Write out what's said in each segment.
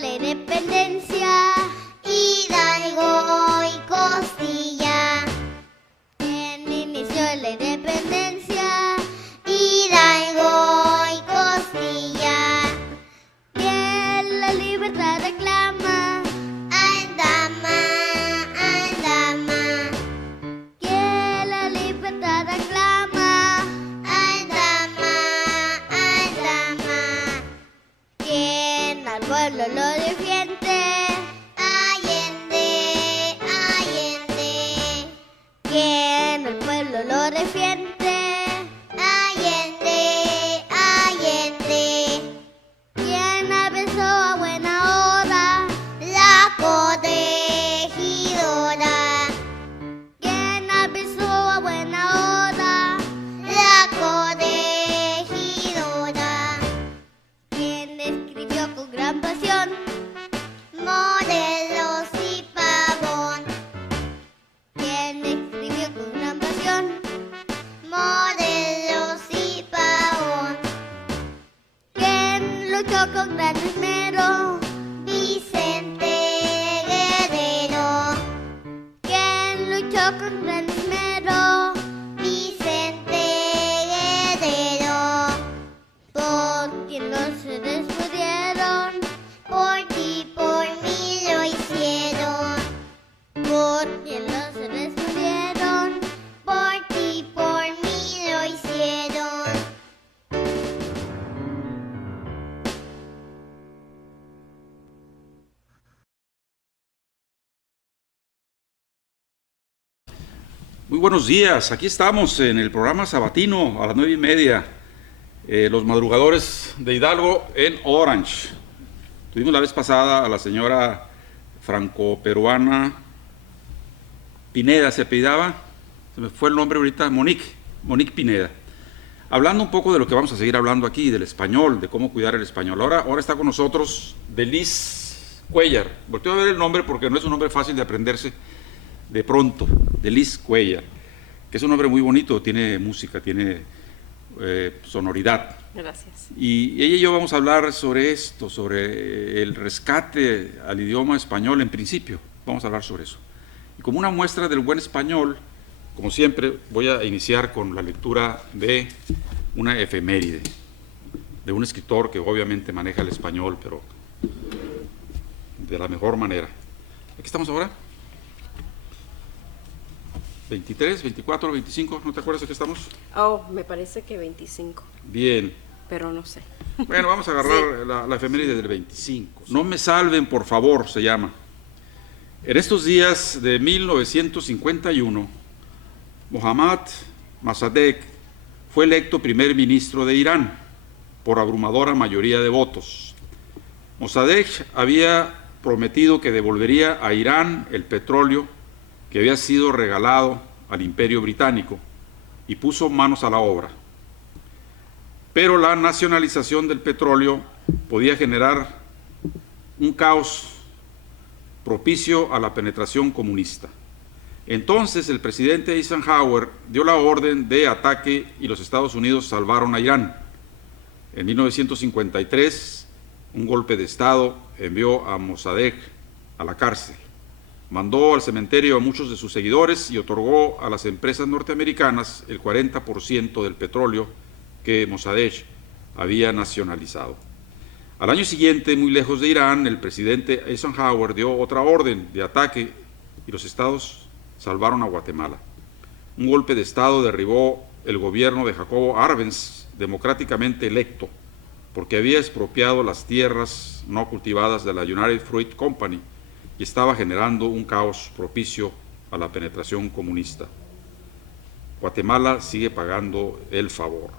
la independencia, Hidalgo y Costilla. ¿Quién inició la independencia? Hidalgo y Costilla. ¿Quién la libertad reclama? Aldama, Aldama. ¿Quién la libertad reclama? Aldama, Aldama. ¿Quién al pueblo lo defiende? Allende, Allende. ¿Quién al pueblo lo defiende? Allende, Allende. ¿Quién avisó a buena hora? La corregidora. ¿Quién avisó a buena hora? La corregidora. ¿Quién escribió con gran pasión? Morelos y Pavón. ¿Quién escribió con gran pasión? Morelos y Pavón. ¿Quién luchó con gran esmero? Vicente Guerrero. ¿Quién luchó con gran esmero? Vicente Guerrero. Por quien no se despudieron, por ti, por mí lo hicieron. Por quien no se despudieron, por ti, por mí lo hicieron. Muy buenos días, aquí estamos en el programa sabatino a las 9:30, los madrugadores de Hidalgo en Orange. Tuvimos la vez pasada a la señora franco-peruana Pineda, se apellidaba, se me fue el nombre ahorita, Monique Pineda, hablando un poco de lo que vamos a seguir hablando aquí, del español, de cómo cuidar el español. Ahora está con nosotros Delis Cuellar. Volteo a ver el nombre porque no es un nombre fácil de aprenderse de pronto, Delis Cuellar, que es un nombre muy bonito, tiene música, tiene sonoridad. Gracias. Y ella y yo vamos a hablar sobre esto, sobre el rescate al idioma español en principio, vamos a hablar sobre eso. Y como una muestra del buen español, como siempre, voy a iniciar con la lectura de una efeméride, de un escritor que obviamente maneja el español, pero de la mejor manera. ¿Aquí estamos ahora? 23, 24, 25, ¿no te acuerdas de qué estamos? Oh, me parece que 25. Bien. Pero no sé. Bueno, vamos a agarrar la efeméride del 25. No me salven, por favor, se llama. En estos días de 1951, Mohammad Mossadegh fue electo primer ministro de Irán por abrumadora mayoría de votos. Mossadegh había prometido que devolvería a Irán el petróleo que había sido regalado al Imperio Británico y puso manos a la obra. Pero la nacionalización del petróleo podía generar un caos propicio a la penetración comunista. Entonces el presidente Eisenhower dio la orden de ataque y los Estados Unidos salvaron a Irán. En 1953, un golpe de Estado envió a Mossadegh a la cárcel. Mandó al cementerio a muchos de sus seguidores y otorgó a las empresas norteamericanas el 40% del petróleo que Mossadegh había nacionalizado. Al año siguiente, muy lejos de Irán, el presidente Eisenhower dio otra orden de ataque y los estados salvaron a Guatemala. Un golpe de Estado derribó el gobierno de Jacobo Arbenz, democráticamente electo, porque había expropiado las tierras no cultivadas de la United Fruit Company y estaba generando un caos propicio a la penetración comunista. Guatemala sigue pagando el favor.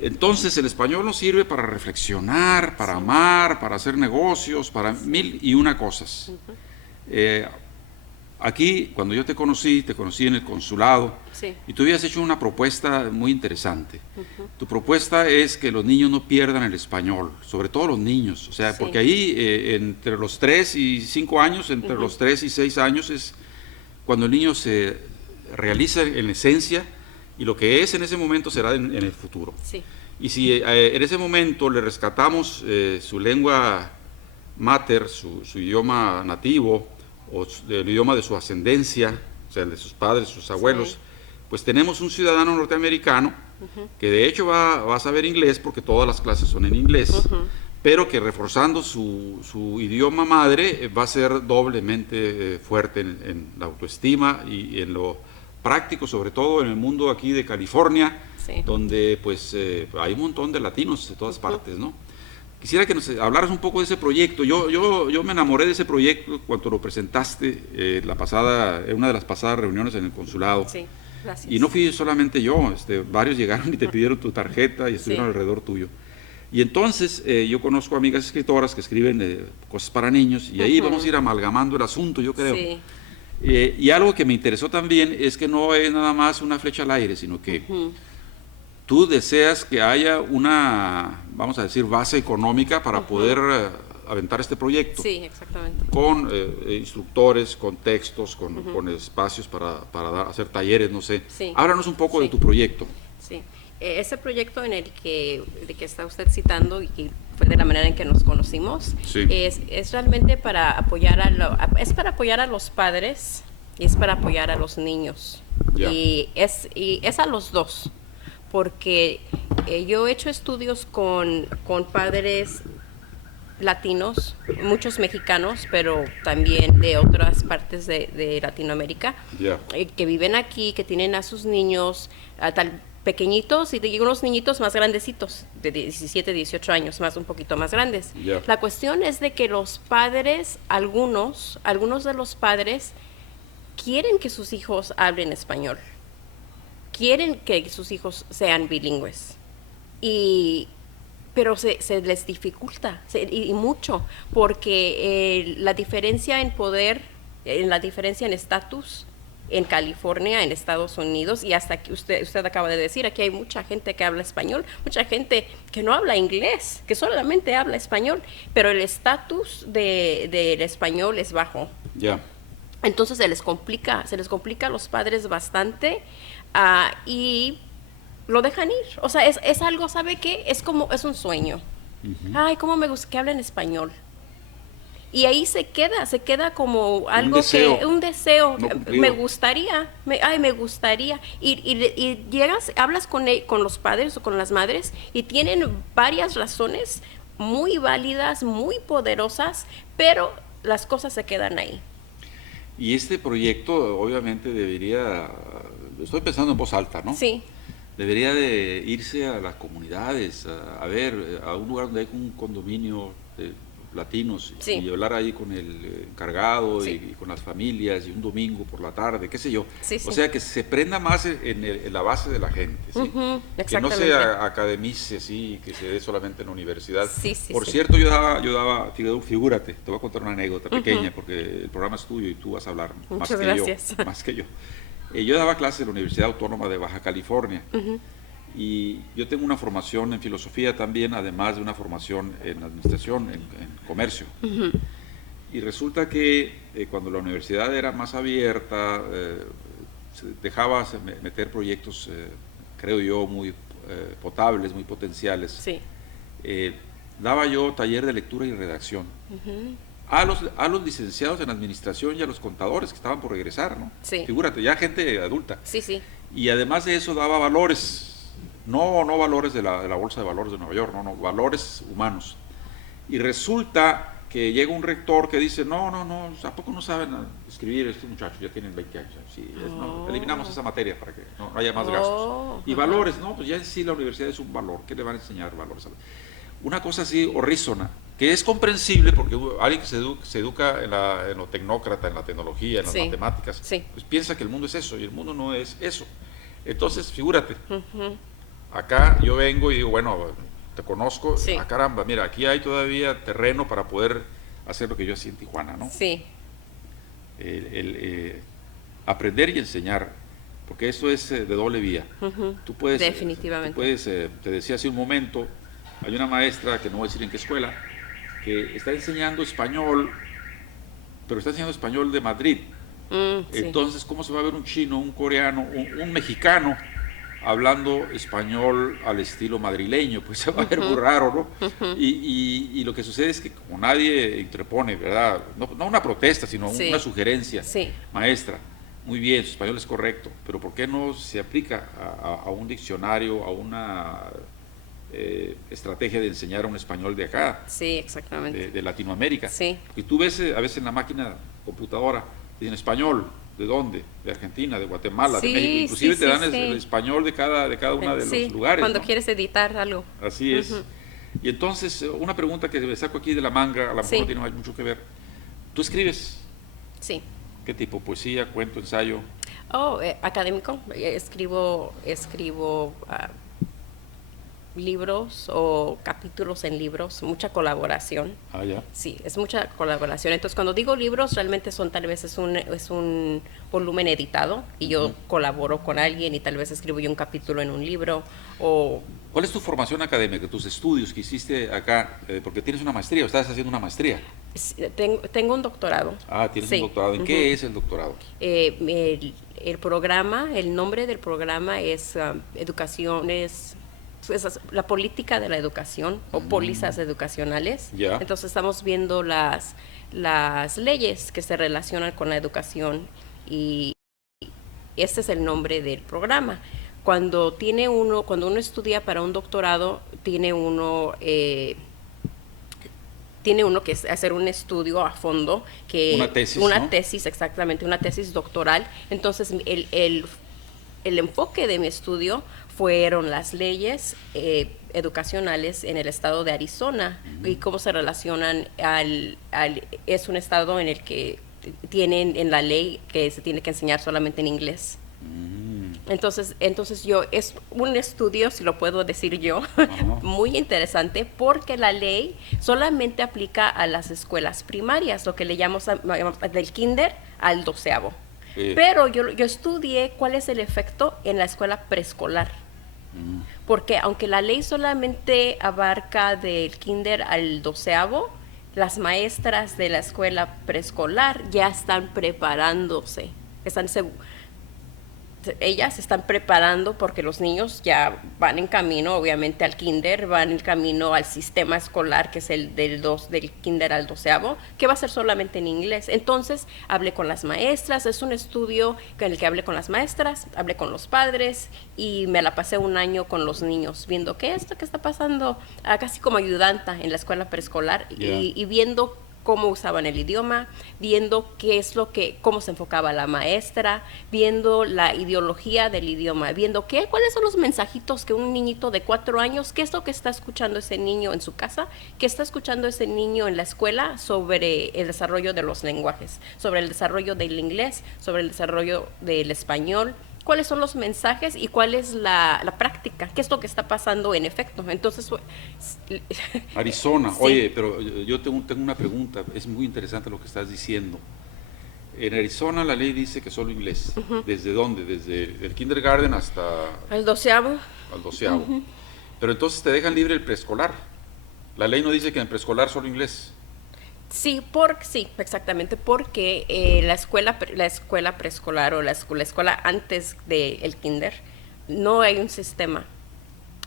Entonces el español nos sirve para reflexionar, para amar, para hacer negocios, para mil y una cosas. Aquí, cuando yo te conocí en el consulado, Sí. y tú habías hecho una propuesta muy interesante. Tu propuesta es que los niños no pierdan el español, sobre todo los niños, o sea, Sí. porque ahí entre los 3 y 5 años, entre los 3 y 6 años es cuando el niño se realiza en esencia y lo que es en ese momento será en el futuro. Sí. Y si en ese momento le rescatamos su lengua mater, su idioma nativo, o el idioma de su ascendencia, o sea, el de sus padres, sus abuelos, Sí. pues tenemos un ciudadano norteamericano que de hecho va a saber inglés porque todas las clases son en inglés, pero que reforzando su idioma madre va a ser doblemente fuerte en la autoestima y en lo práctico, sobre todo en el mundo aquí de California, Sí. donde pues hay un montón de latinos de todas partes, ¿no? Quisiera que nos hablaras un poco de ese proyecto. Yo me enamoré de ese proyecto cuando lo presentaste en una de las pasadas reuniones en el consulado. Sí, gracias. Y no fui solamente yo, varios llegaron y te pidieron tu tarjeta y estuvieron Sí. alrededor tuyo. Y entonces yo conozco amigas escritoras que escriben cosas para niños y ahí vamos a ir amalgamando el asunto, yo creo. Sí. Y algo que me interesó también es que no es nada más una flecha al aire, sino que tú deseas que haya una, vamos a decir, base económica para poder aventar este proyecto. Sí, exactamente. Con instructores, con textos, con espacios para hacer talleres, no sé. Sí. Háblanos un poco de Sí. tu proyecto. Sí. Ese proyecto de que está usted citando y que fue de la manera en que nos conocimos, Sí. es realmente para apoyar es para apoyar a los padres y es para apoyar a los niños. Ya. Y es a los dos, porque yo he hecho estudios con padres latinos, muchos mexicanos, pero también de otras partes de Latinoamérica, Ya. que viven aquí, que tienen a sus niños pequeñitos y unos niñitos más grandecitos, de 17, 18 años, un poquito más grandes. Ya. La cuestión es de que los padres, algunos de los padres quieren que sus hijos hablen español, quieren que sus hijos sean bilingües, pero se les dificulta y mucho, porque la diferencia en poder, la diferencia en estatus en California, en Estados Unidos, y hasta que usted acaba de decir, aquí hay mucha gente que habla español, mucha gente que no habla inglés, que solamente habla español, pero el estatus del español es bajo. Ya. Entonces se les complica a los padres bastante y lo dejan ir. O sea, es algo, ¿sabe qué? Es un sueño. Ay, cómo me gusta que hablen español. Y ahí se queda como algo un deseo. No cumplido. Me gustaría, me gustaría. Y llegas, hablas con los padres o con las madres y tienen varias razones muy válidas, muy poderosas, pero las cosas se quedan ahí. Y este proyecto obviamente debería, estoy pensando en voz alta, ¿no? Sí, Debería de irse a las comunidades, a ver, a un lugar donde hay un condominio de latinos Sí. y hablar ahí con el encargado Sí. y con las familias y un domingo por la tarde, qué sé yo. Sí, sí. O sea, que se prenda más en la base de la gente, ¿sí? Ujú, Que no exactamente. se academice así, que se dé solamente en la universidad. Sí, sí, Por sí. cierto, figúrate, te voy a contar una anécdota pequeña porque el programa es tuyo y tú vas a hablar más Muchas que gracias. yo. Más que yo. Yo daba clases en la Universidad Autónoma de Baja California. Y yo tengo una formación en filosofía también, además de una formación en administración, en comercio. Y resulta que cuando la universidad era más abierta, se dejaba meter proyectos, creo yo, muy potables, muy potenciales. Sí. Daba yo taller de lectura y redacción a los licenciados en administración y a los contadores que estaban por regresar, ¿no? Sí. Figúrate, ya gente adulta. Sí, sí. Y además de eso daba valores. No valores de la Bolsa de Valores de Nueva York, no, valores humanos. Y resulta que llega un rector que dice, no, ¿a poco no saben escribir estos muchachos? Ya tienen 20 años. Sí, no, eliminamos esa materia para que no haya más gastos. Y valores, no, pues ya en sí la universidad es un valor. ¿Qué le van a enseñar valores? Una cosa así horrísona, que es comprensible porque alguien que se educa en lo tecnócrata, en la tecnología, en las Sí. matemáticas, Sí. pues piensa que el mundo es eso y el mundo no es eso. Entonces, figúrate. Acá yo vengo y digo, bueno, te conozco, Sí. caramba, mira, aquí hay todavía terreno para poder hacer lo que yo hacía en Tijuana, ¿no? Sí. Aprender y enseñar, porque eso es de doble vía. Tú puedes, Definitivamente. te decía hace un momento, hay una maestra, que no voy a decir en qué escuela, que está enseñando español, pero está enseñando español de Madrid. Sí. Entonces, ¿cómo se va a ver un chino, un coreano, un mexicano hablando español al estilo madrileño, pues se va a ver muy raro, ¿no? Y lo que sucede es que como nadie interpone, ¿verdad? No una protesta, sino Sí. una sugerencia, Sí. maestra, muy bien, su español es correcto, pero ¿por qué no se aplica a un diccionario, a una estrategia de enseñar un español de acá, Sí, exactamente. de Latinoamérica? Sí. Y tú ves a veces en la máquina computadora, dicen español, ¿de dónde? De Argentina, de Guatemala, Sí, de México. Inclusive sí, te dan sí, sí. el español de cada uno de Sí, los lugares, cuando ¿no? quieres editar algo. Así es. Ujú. Y entonces, una pregunta que me saco aquí de la manga, a lo mejor Sí. no tiene mucho que ver. ¿Tú escribes? Sí. ¿Qué tipo? ¿Poesía, cuento, ensayo? Académico. Escribo libros o capítulos en libros, mucha colaboración. Ah, ya. Sí, es mucha colaboración. Entonces, cuando digo libros, realmente son tal vez es un volumen editado y yo colaboro con alguien y tal vez escribo yo un capítulo en un libro o ¿Cuál es tu formación académica, tus estudios que hiciste acá? Porque tienes una maestría, o estás haciendo una maestría. tengo un doctorado. Ah, tienes Sí. un doctorado. ¿En Ujú. qué es el doctorado? El programa, el nombre del programa es la política de la educación o pólizas educacionales. Ya. Entonces estamos viendo las leyes que se relacionan con la educación y este es el nombre del programa. Cuando uno estudia para un doctorado, tiene uno que hacer un estudio a fondo, Una tesis, una ¿no? tesis, exactamente, una tesis doctoral. Entonces, el enfoque de mi estudio fueron las leyes educacionales en el estado de Arizona y cómo se relacionan es un estado en el que tienen en la ley que se tiene que enseñar solamente en inglés. Entonces yo, es un estudio, si lo puedo decir yo, muy interesante porque la ley solamente aplica a las escuelas primarias, lo que le llamamos del kinder al 12º. Sí. Pero yo estudié cuál es el efecto en la escuela preescolar. Porque aunque la ley solamente abarca del kinder al 12º, las maestras de la escuela preescolar ya están preparándose, ellas se están preparando porque los niños ya van en camino, obviamente, al kinder, van en camino al sistema escolar, que es el del kinder al 12º, que va a ser solamente en inglés. Entonces, hablé con las maestras, es un estudio en el que hablé con las maestras, hablé con los padres y me la pasé un año con los niños, viendo qué está pasando, casi como ayudanta en la escuela preescolar. Yeah. Y viendo cómo usaban el idioma, viendo cómo se enfocaba la maestra, viendo la ideología del idioma, viendo cuáles son los mensajitos que un niñito de 4 años, qué es lo que está escuchando ese niño en su casa, qué está escuchando ese niño en la escuela sobre el desarrollo de los lenguajes, sobre el desarrollo del inglés, sobre el desarrollo del español, cuáles son los mensajes y cuál es la práctica, qué es lo que está pasando en efecto. Entonces, Arizona. Sí. Oye, pero yo tengo una pregunta, es muy interesante lo que estás diciendo. En Arizona la ley dice que solo inglés. ¿Desde dónde? Desde el kindergarten hasta el 12º, al 12º. Pero entonces te dejan libre el preescolar. La ley no dice que en preescolar solo inglés. sí, exactamente, porque la escuela preescolar o la escuela antes del kinder, no hay un sistema.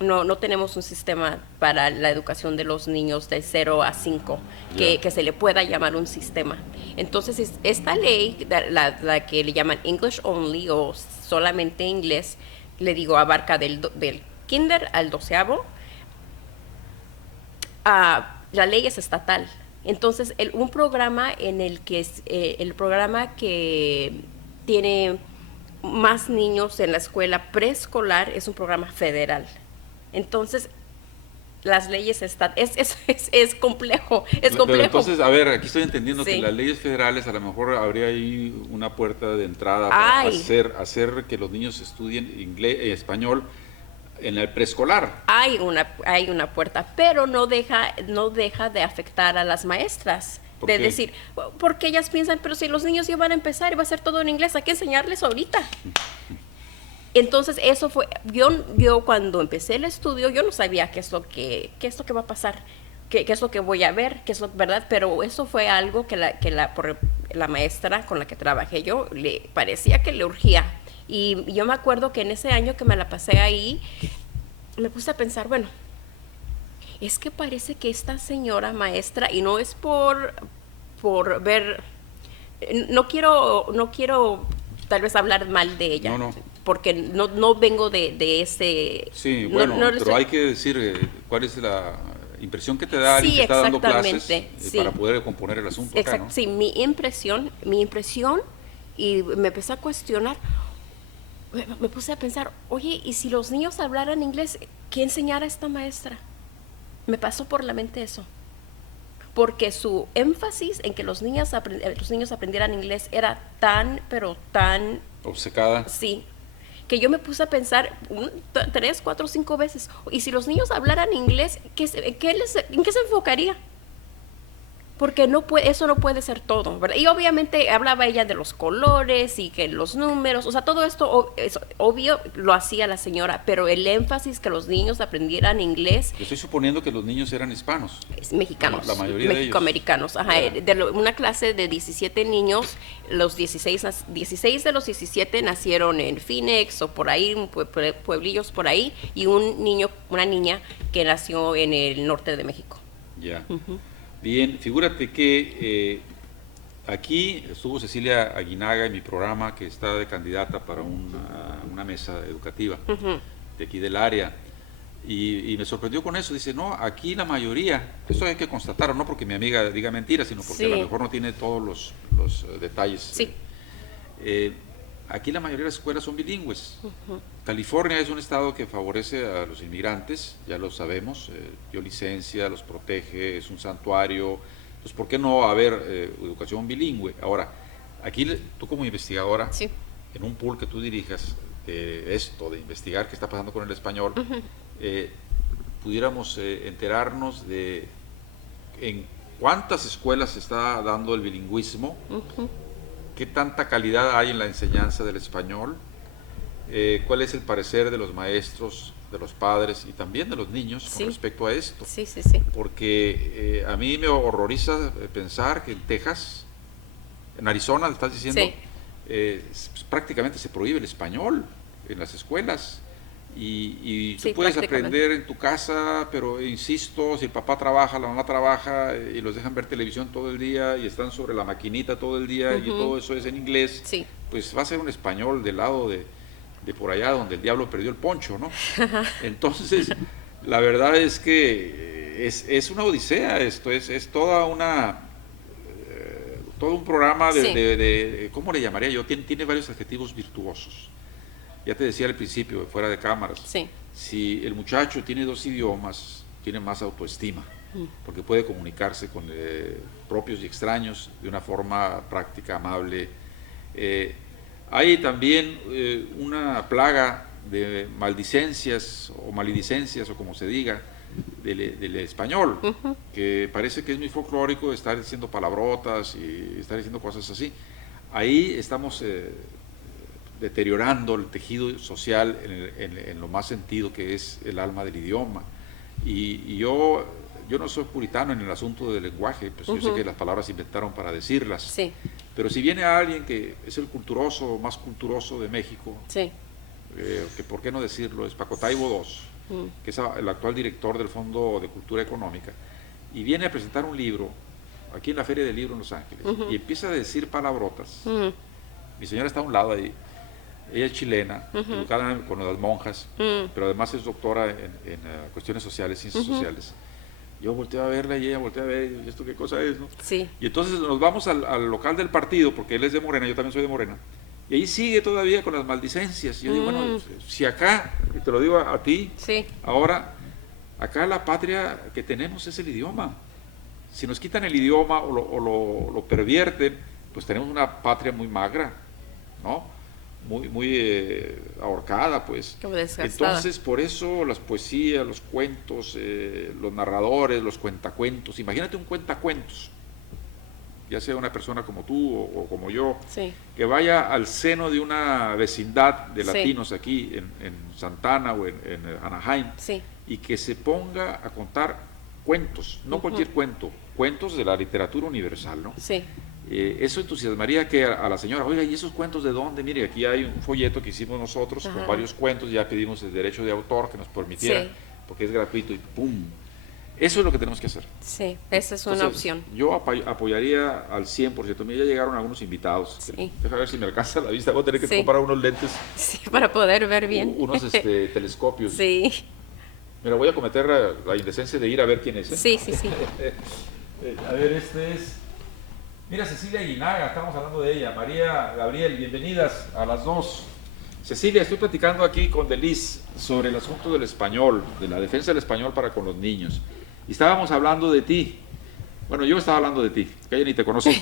No tenemos un sistema para la educación de los niños de 0 a 5 Yeah. que se le pueda llamar un sistema. Entonces, esta ley, la que le llaman English Only o solamente inglés, le digo, abarca del kinder al 12º. La ley es estatal. Entonces, un programa en el que el programa que tiene más niños en la escuela preescolar es un programa federal. Entonces, las leyes están, es complejo, Pero entonces, a ver, aquí estoy entendiendo Sí. que las leyes federales a lo mejor habría ahí una puerta de entrada para Ay. hacer que los niños estudien inglés, español en el preescolar. Hay una puerta, pero no deja de afectar a las maestras. ¿Por De qué? decir, porque ellas piensan, pero si los niños ya van a empezar y va a ser todo en inglés, hay que enseñarles ahorita. Entonces, eso fue, yo cuando empecé el estudio, yo no sabía qué es lo que va a pasar, qué es lo que voy a ver, ¿verdad? Pero eso fue algo por la maestra con la que trabajé yo, le parecía que le urgía. Y yo me acuerdo que en ese año que me la pasé ahí, me puse a pensar, bueno, es que parece que esta señora maestra, y no es por ver, no quiero tal vez hablar mal de ella, No. porque no vengo de ese... Sí, no- bueno, no le pero estoy- hay que decir cuál es la impresión que te da alguien Sí, que está dando clases exactamente, sí. para poder componer el asunto acá, Exacto, ¿no? sí, mi impresión, y me empecé a cuestionar, me puse a pensar, oye, ¿y si los niños hablaran inglés, qué enseñara esta maestra? Me pasó por la mente eso. Porque su énfasis en que los niños aprendieran inglés era tan, pero tan, Obcecada. sí, que yo me puse a pensar 3, 4, 5 veces, y si los niños hablaran inglés, ¿en qué se enfocaría? Porque eso no puede ser todo, ¿verdad? Y obviamente hablaba ella de los colores y que los números, o sea, todo esto es obvio lo hacía la señora, pero el énfasis que los niños aprendieran inglés, Yo estoy suponiendo que los niños eran hispanos. mexicanos, La mayoría de ellos. mexicoamericanos, ajá, Ya. una clase de 17 niños, los 16 de los 17 nacieron en Phoenix o por ahí, pueblillos por ahí, y una niña que nació en el norte de México. Ya. Bien, figúrate que aquí estuvo Cecilia Aguinaga en mi programa, que está de candidata para una mesa educativa de aquí del área, y me sorprendió con eso. Dice, no, aquí la mayoría, esto hay que constatarlo, no porque mi amiga diga mentiras, sino porque Sí. a lo mejor no tiene todos los detalles. Sí. Aquí la mayoría de las escuelas son bilingües. California es un estado que favorece a los inmigrantes, ya lo sabemos, dio licencia, los protege, es un santuario. Entonces, ¿por qué no haber educación bilingüe? Ahora, aquí tú como investigadora, Sí. en un pool que tú dirijas de esto, de investigar qué está pasando con el español, pudiéramos enterarnos de en cuántas escuelas se está dando el bilingüismo, qué tanta calidad hay en la enseñanza del español, cuál es el parecer de los maestros, de los padres y también de los niños Sí. con respecto a esto. Sí. Porque a mí me horroriza pensar que en Texas, en Arizona, le estás diciendo, Sí. Prácticamente se prohíbe el español en las escuelas. Y tú Sí, puedes prácticamente. aprender en tu casa, pero insisto, si el papá trabaja, la mamá trabaja y los dejan ver televisión todo el día y están sobre la maquinita todo el día y todo eso es en inglés, Sí. pues va a ser un español del lado de por allá donde el diablo perdió el poncho, ¿no? Entonces, la verdad es que es una odisea esto, es toda todo un programa Sí. de ¿cómo le llamaría yo? Tiene varios adjetivos virtuosos. Ya te decía al principio, fuera de cámaras, Sí. si el muchacho tiene 2 idiomas, tiene más autoestima, porque puede comunicarse con propios y extraños de una forma práctica, amable. Hay también una plaga de maldicencias o maledicencias, o como se diga, del español, que parece que es muy folclórico estar diciendo palabrotas y estar diciendo cosas así. Ahí estamos deteriorando el tejido social en lo más sentido que es el alma del idioma. Y yo no soy puritano en el asunto del lenguaje, pues yo sé que las palabras se inventaron para decirlas. Sí. Pero si viene alguien que es el más culturoso de México, Sí. que por qué no decirlo, es Paco Taibo II, que es el actual director del Fondo de Cultura Económica, y viene a presentar un libro aquí en la Feria del Libro en Los Ángeles, y empieza a decir palabrotas. Mi señora está a un lado ahí, ella es chilena, educada con las monjas, pero además es doctora en cuestiones sociales, ciencias sociales. Yo volteo a verla y ella voltea a ver, ¿y esto qué cosa es? ¿No? Sí. Y entonces nos vamos al local del partido, porque él es de Morena, yo también soy de Morena, y ahí sigue todavía con las maldicencias. Y yo digo, bueno, si acá, y te lo digo a ti, Sí. ahora, acá la patria que tenemos es el idioma. Si nos quitan el idioma o lo pervierten, pues tenemos una patria muy magra, ¿no? Muy ahorcada, pues. Como desgastada. Entonces, por eso las poesías, los cuentos, los narradores, los cuentacuentos. Imagínate un cuentacuentos, ya sea una persona como tú o como yo, Sí. que vaya al seno de una vecindad de Sí. latinos aquí en Santana o en Anaheim, Sí. y que se ponga a contar cuentos, no cualquier cuento, cuentos de la literatura universal, ¿no? Sí. Eso entusiasmaría que a la señora, oiga, ¿y esos cuentos de dónde? Mire, aquí hay un folleto que hicimos nosotros con varios cuentos, ya pedimos el derecho de autor que nos permitiera, porque es gratuito y ¡pum! Eso es lo que tenemos que hacer. Sí, esa es una Entonces, opción. Yo apoyaría al 100%. Mira, ya llegaron algunos invitados. Sí. Deja ver si me alcanza la vista. Voy a tener que comprar unos lentes. Sí, para poder ver bien. Unos telescopios. Sí. Mira, voy a cometer la indecencia de ir a ver quién es. Sí, sí, sí. A ver, este es... Mira, Cecilia Guinaga, estamos hablando de ella. María Gabriel, bienvenidas a las dos. Cecilia, estoy platicando aquí con Delis sobre el asunto del español, de la defensa del español para con los niños. Y estábamos hablando de ti. Bueno, yo estaba hablando de ti, que ella ni te conoce.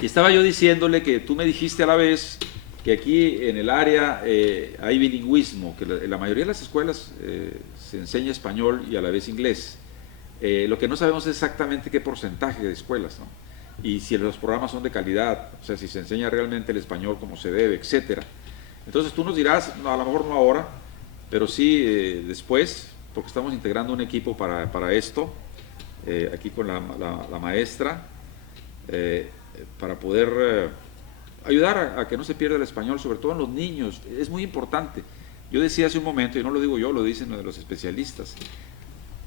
Y estaba yo diciéndole que tú me dijiste a la vez que aquí en el área hay bilingüismo, que en la mayoría de las escuelas se enseña español y a la vez inglés. Lo que no sabemos es exactamente qué porcentaje de escuelas, ¿no? Y si los programas son de calidad, o sea, si se enseña realmente el español como se debe, etcétera. Entonces tú nos dirás, no, a lo mejor no ahora, pero sí después, porque estamos integrando un equipo para esto, aquí con la maestra, para poder ayudar a que no se pierda el español, sobre todo en los niños. Es muy importante. Yo decía hace un momento, y no lo digo yo, lo dicen los especialistas,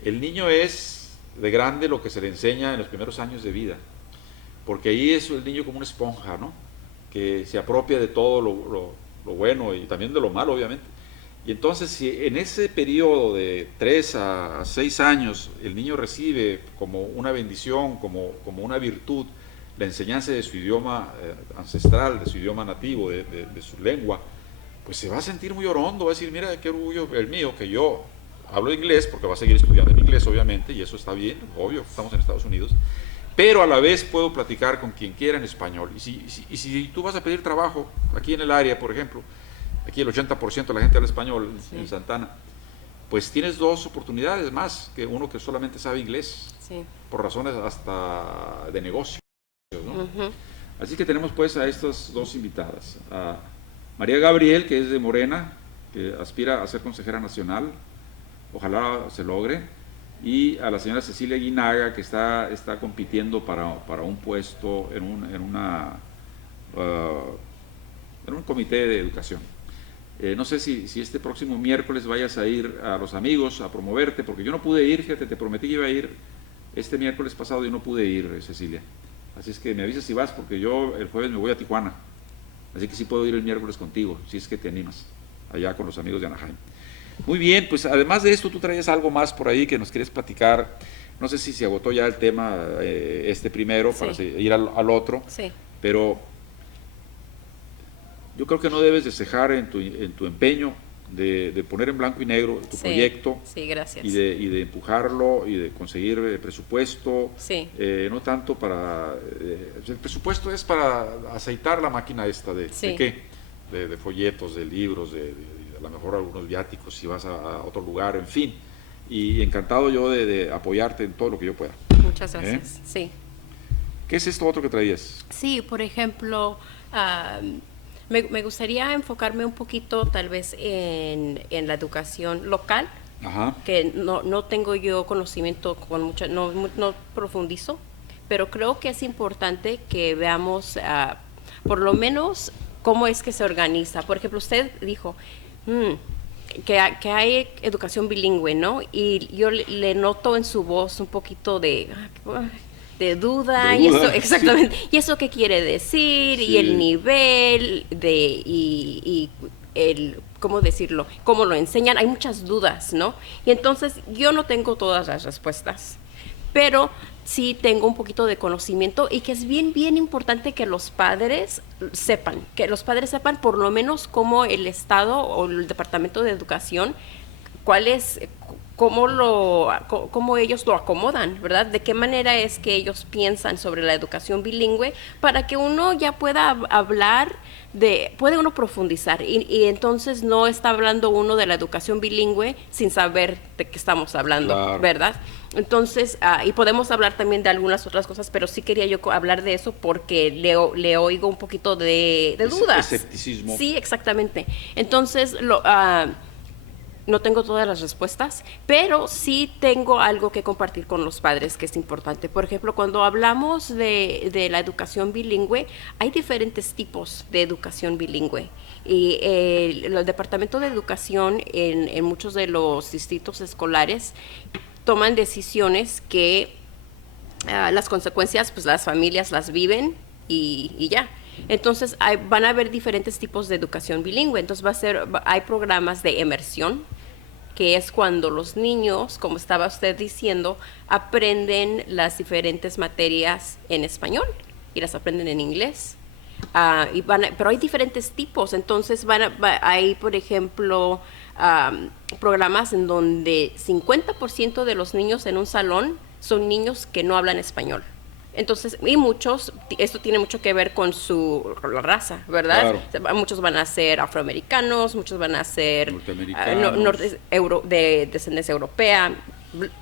el niño es de grande lo que se le enseña en los primeros años de vida, porque ahí es el niño como una esponja, ¿no? Que se apropia de todo lo bueno y también de lo malo, obviamente. Y entonces, si en ese periodo de 3 a 6 años el niño recibe como una bendición, como una virtud, la enseñanza de su idioma ancestral, de su idioma nativo, de su lengua, pues se va a sentir muy orondo, va a decir, mira, qué orgullo el mío, que yo hablo inglés, porque va a seguir estudiando en inglés, obviamente, y eso está bien, obvio, estamos en Estados Unidos, pero a la vez puedo platicar con quien quiera en español. Y si tú vas a pedir trabajo aquí en el área, por ejemplo, aquí el 80% de la gente habla español en Santana, pues tienes 2 oportunidades más que uno que solamente sabe inglés, por razones hasta de negocio, ¿no? Así que tenemos pues a estas 2 invitadas, a María Gabriel, que es de Morena, que aspira a ser consejera nacional, ojalá se logre, y a la señora Cecilia Guinaga, que está compitiendo para un puesto en un comité de educación. No sé si este próximo miércoles vayas a ir a Los Amigos a promoverte, porque yo no pude ir, fíjate, te prometí que iba a ir este miércoles pasado y no pude ir, Cecilia. Así es que me avisas si vas, porque yo el jueves me voy a Tijuana. Así que sí puedo ir el miércoles contigo, si es que te animas, allá con los amigos de Anaheim. Muy bien, pues además de esto, tú traías algo más por ahí que nos quieres platicar. No sé si se agotó ya el tema primero, para ir al otro, pero yo creo que no debes de cejar en tu empeño de poner en blanco y negro tu proyecto. Gracias. Y de empujarlo y de conseguir presupuesto. No tanto para... el presupuesto es para aceitar la máquina esta ¿de qué? De folletos, de libros, a lo mejor algunos viáticos si vas a otro lugar, en fin. Y encantado yo de apoyarte en todo lo que yo pueda. Muchas gracias. ¿Qué es esto otro que traías? Sí, por ejemplo, me gustaría enfocarme un poquito tal vez en la educación local, que no tengo yo conocimiento con mucho, no profundizo, pero creo que es importante que veamos por lo menos cómo es que se organiza. Por ejemplo, usted dijo que hay educación bilingüe, ¿no? Y yo le noto en su voz un poquito de duda, y eso, exactamente, y eso qué quiere decir, y el nivel y el, ¿cómo decirlo? Cómo lo enseñan, hay muchas dudas, ¿no? Y entonces yo no tengo todas las respuestas, pero sí tengo un poquito de conocimiento, y que es bien importante que los padres sepan por lo menos cómo el Estado o el Departamento de Educación, cómo ellos lo acomodan, ¿verdad? De qué manera es que ellos piensan sobre la educación bilingüe, para que uno ya pueda hablar puede uno profundizar, y entonces no está hablando uno de la educación bilingüe sin saber de qué estamos hablando, ¿verdad? Entonces, y podemos hablar también de algunas otras cosas, pero sí quería yo hablar de eso porque le oigo un poquito de dudas. Escepticismo. Sí, exactamente. Entonces, no tengo todas las respuestas, pero sí tengo algo que compartir con los padres que es importante. Por ejemplo, cuando hablamos de la educación bilingüe, hay diferentes tipos de educación bilingüe. Y el Departamento de Educación en muchos de los distritos escolares toman decisiones que las consecuencias, pues las familias las viven y ya. Entonces van a haber diferentes tipos de educación bilingüe. Entonces hay programas de inmersión, que es cuando los niños, como estaba usted diciendo, aprenden las diferentes materias en español y las aprenden en inglés. Pero hay diferentes tipos. Entonces hay, por ejemplo, programas en donde 50% de los niños en un salón son niños que no hablan español. Entonces, y esto tiene mucho que ver con la raza, ¿verdad? Claro. Muchos van a ser afroamericanos, muchos van a ser norteamericanos, de descendencia europea,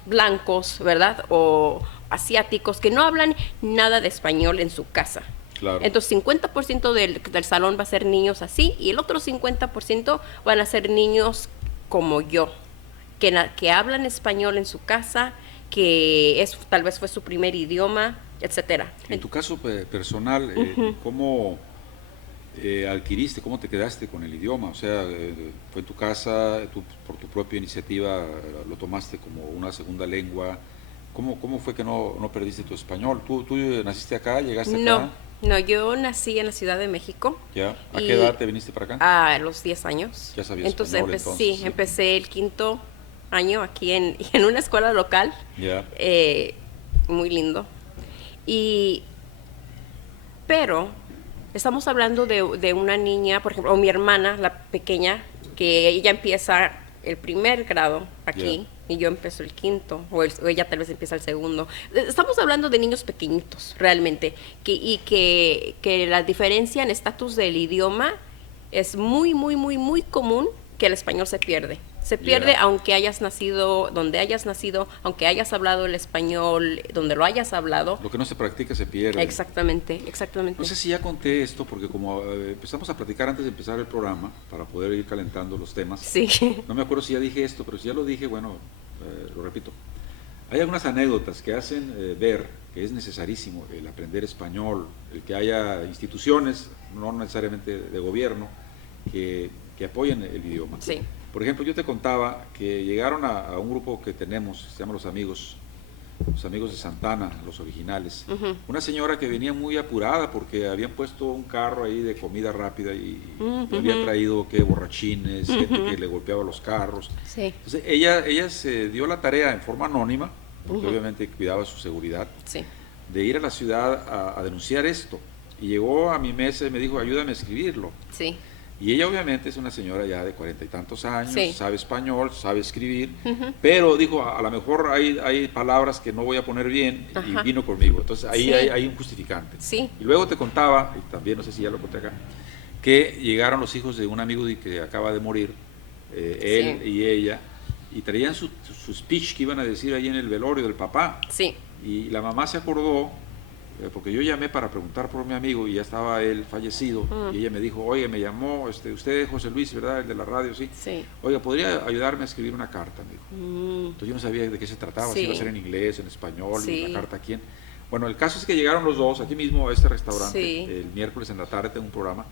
blancos, ¿verdad? O asiáticos que no hablan nada de español en su casa. Claro. Entonces, 50% del salón va a ser niños así y el otro 50% van a ser niños como yo, que hablan español en su casa, que tal vez fue su primer idioma, etcétera. En tu caso personal, ¿cómo adquiriste, cómo te quedaste con el idioma? O sea, ¿fue en tu casa, tú por tu propia iniciativa lo tomaste como una segunda lengua? ¿Cómo fue que no perdiste tu español? ¿Tú naciste acá, llegaste acá? No, yo nací en la Ciudad de México. ¿Ya? ¿A qué edad te viniste para acá? A los 10 años. ¿Ya sabías entonces, español entonces? Sí, empecé el 5º año aquí en una escuela local. Ya. Muy lindo. Pero estamos hablando de una niña, por ejemplo, o mi hermana, la pequeña, que ella empieza el primer grado aquí, y yo empiezo el 5º, o ella tal vez empieza el 2º. Estamos hablando de niños pequeñitos, realmente, que la diferencia en estatus del idioma es muy, muy, muy, muy común, que el español se pierde. Se pierde aunque hayas nacido donde hayas nacido, aunque hayas hablado el español donde lo hayas hablado. Lo que no se practica se pierde. Exactamente. No sé si ya conté esto, porque como empezamos a platicar antes de empezar el programa, para poder ir calentando los temas. Sí. No me acuerdo si ya dije esto, pero si ya lo dije, bueno, lo repito. Hay algunas anécdotas que hacen ver que es necesarísimo el aprender español, el que haya instituciones, no necesariamente de gobierno, que apoyen el idioma. Sí. Por ejemplo, yo te contaba que llegaron a un grupo que tenemos, se llama Los Amigos de Santana, los originales. Una señora que venía muy apurada porque habían puesto un carro ahí de comida rápida y habían traído borrachines, gente que le golpeaba los carros. Sí. Entonces ella se dio la tarea en forma anónima, porque obviamente cuidaba su seguridad, Sí. de ir a la ciudad a denunciar esto. Y llegó a mi mesa y me dijo, ayúdame a escribirlo. Sí. Y ella obviamente es una señora ya de 40 y tantos años, Sí. sabe español, sabe escribir, pero dijo, a lo mejor hay palabras que no voy a poner bien, y vino conmigo. Entonces ahí Sí. hay un justificante. Sí. Y luego te contaba, y también no sé si ya lo conté acá, que llegaron los hijos de un amigo que acaba de morir, él Sí. y ella, y traían su speech que iban a decir ahí en el velorio del papá. Sí. Y la mamá se acordó, porque yo llamé para preguntar por mi amigo y ya estaba él fallecido, y ella me dijo, oye, me llamó usted José Luis, ¿verdad? El de la radio, sí. Sí. Oiga, ¿podría ayudarme a escribir una carta? Me dijo. Entonces yo no sabía de qué se trataba, Sí. si iba a ser en inglés, en español, Sí. y la carta a quién. Bueno, el caso es que llegaron los dos aquí mismo a este restaurante, Sí. el miércoles en la tarde tengo un programa,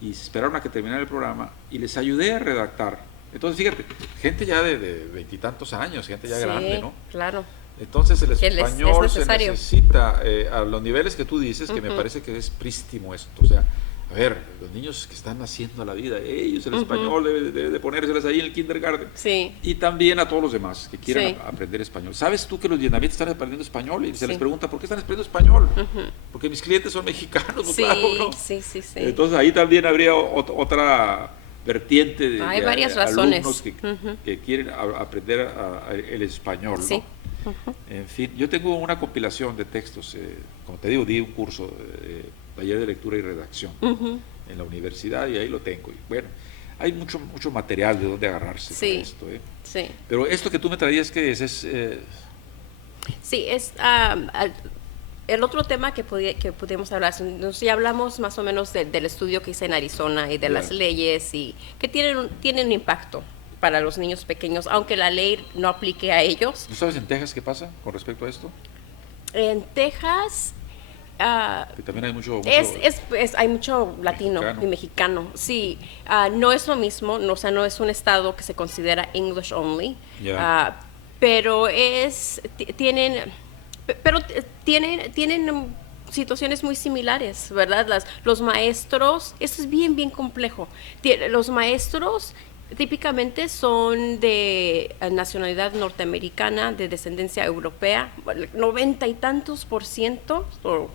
y se esperaron a que terminara el programa, y les ayudé a redactar. Entonces, fíjate, gente ya de 20 y tantos años, gente ya Sí, grande, ¿no? Claro. Entonces el Que es español se necesario. necesita a los niveles que tú dices, que me parece que es prístimo esto. O sea, a ver, los niños que están naciendo a la vida, ellos el español debe de ponérseles ahí en el kindergarten. Sí. Y también a todos los demás que quieran Sí. aprender español. ¿Sabes tú que los vietnamitas están aprendiendo español? Y se Sí. les pregunta, ¿por qué están aprendiendo español? Porque mis clientes son mexicanos, Sí, claro, ¿no? sí. Entonces ahí también habría otra vertiente de, Hay de varias alumnos razones. que quieren aprender el español, ¿no? Sí. En fin, yo tengo una compilación de textos, como te digo, di un curso, taller de lectura y redacción en la universidad y ahí lo tengo. Y bueno, hay mucho material de donde agarrarse Sí. para esto. Sí. Pero esto que tú me traías, ¿qué es? Sí, es el otro tema que pudimos hablar. Ya hablamos más o menos del estudio que hice en Arizona y de las leyes y que tienen un impacto para los niños pequeños, aunque la ley no aplique a ellos. ¿No sabes en Texas qué pasa con respecto a esto? En Texas Que también hay mucho hay mucho latino y mexicano, sí. No es lo mismo, no, o sea, no es un estado que se considera English only, Ya. pero tienen situaciones muy similares, ¿verdad? Los maestros, esto es bien, bien complejo. Los maestros típicamente son de nacionalidad norteamericana, de descendencia europea, 90 y tantos % o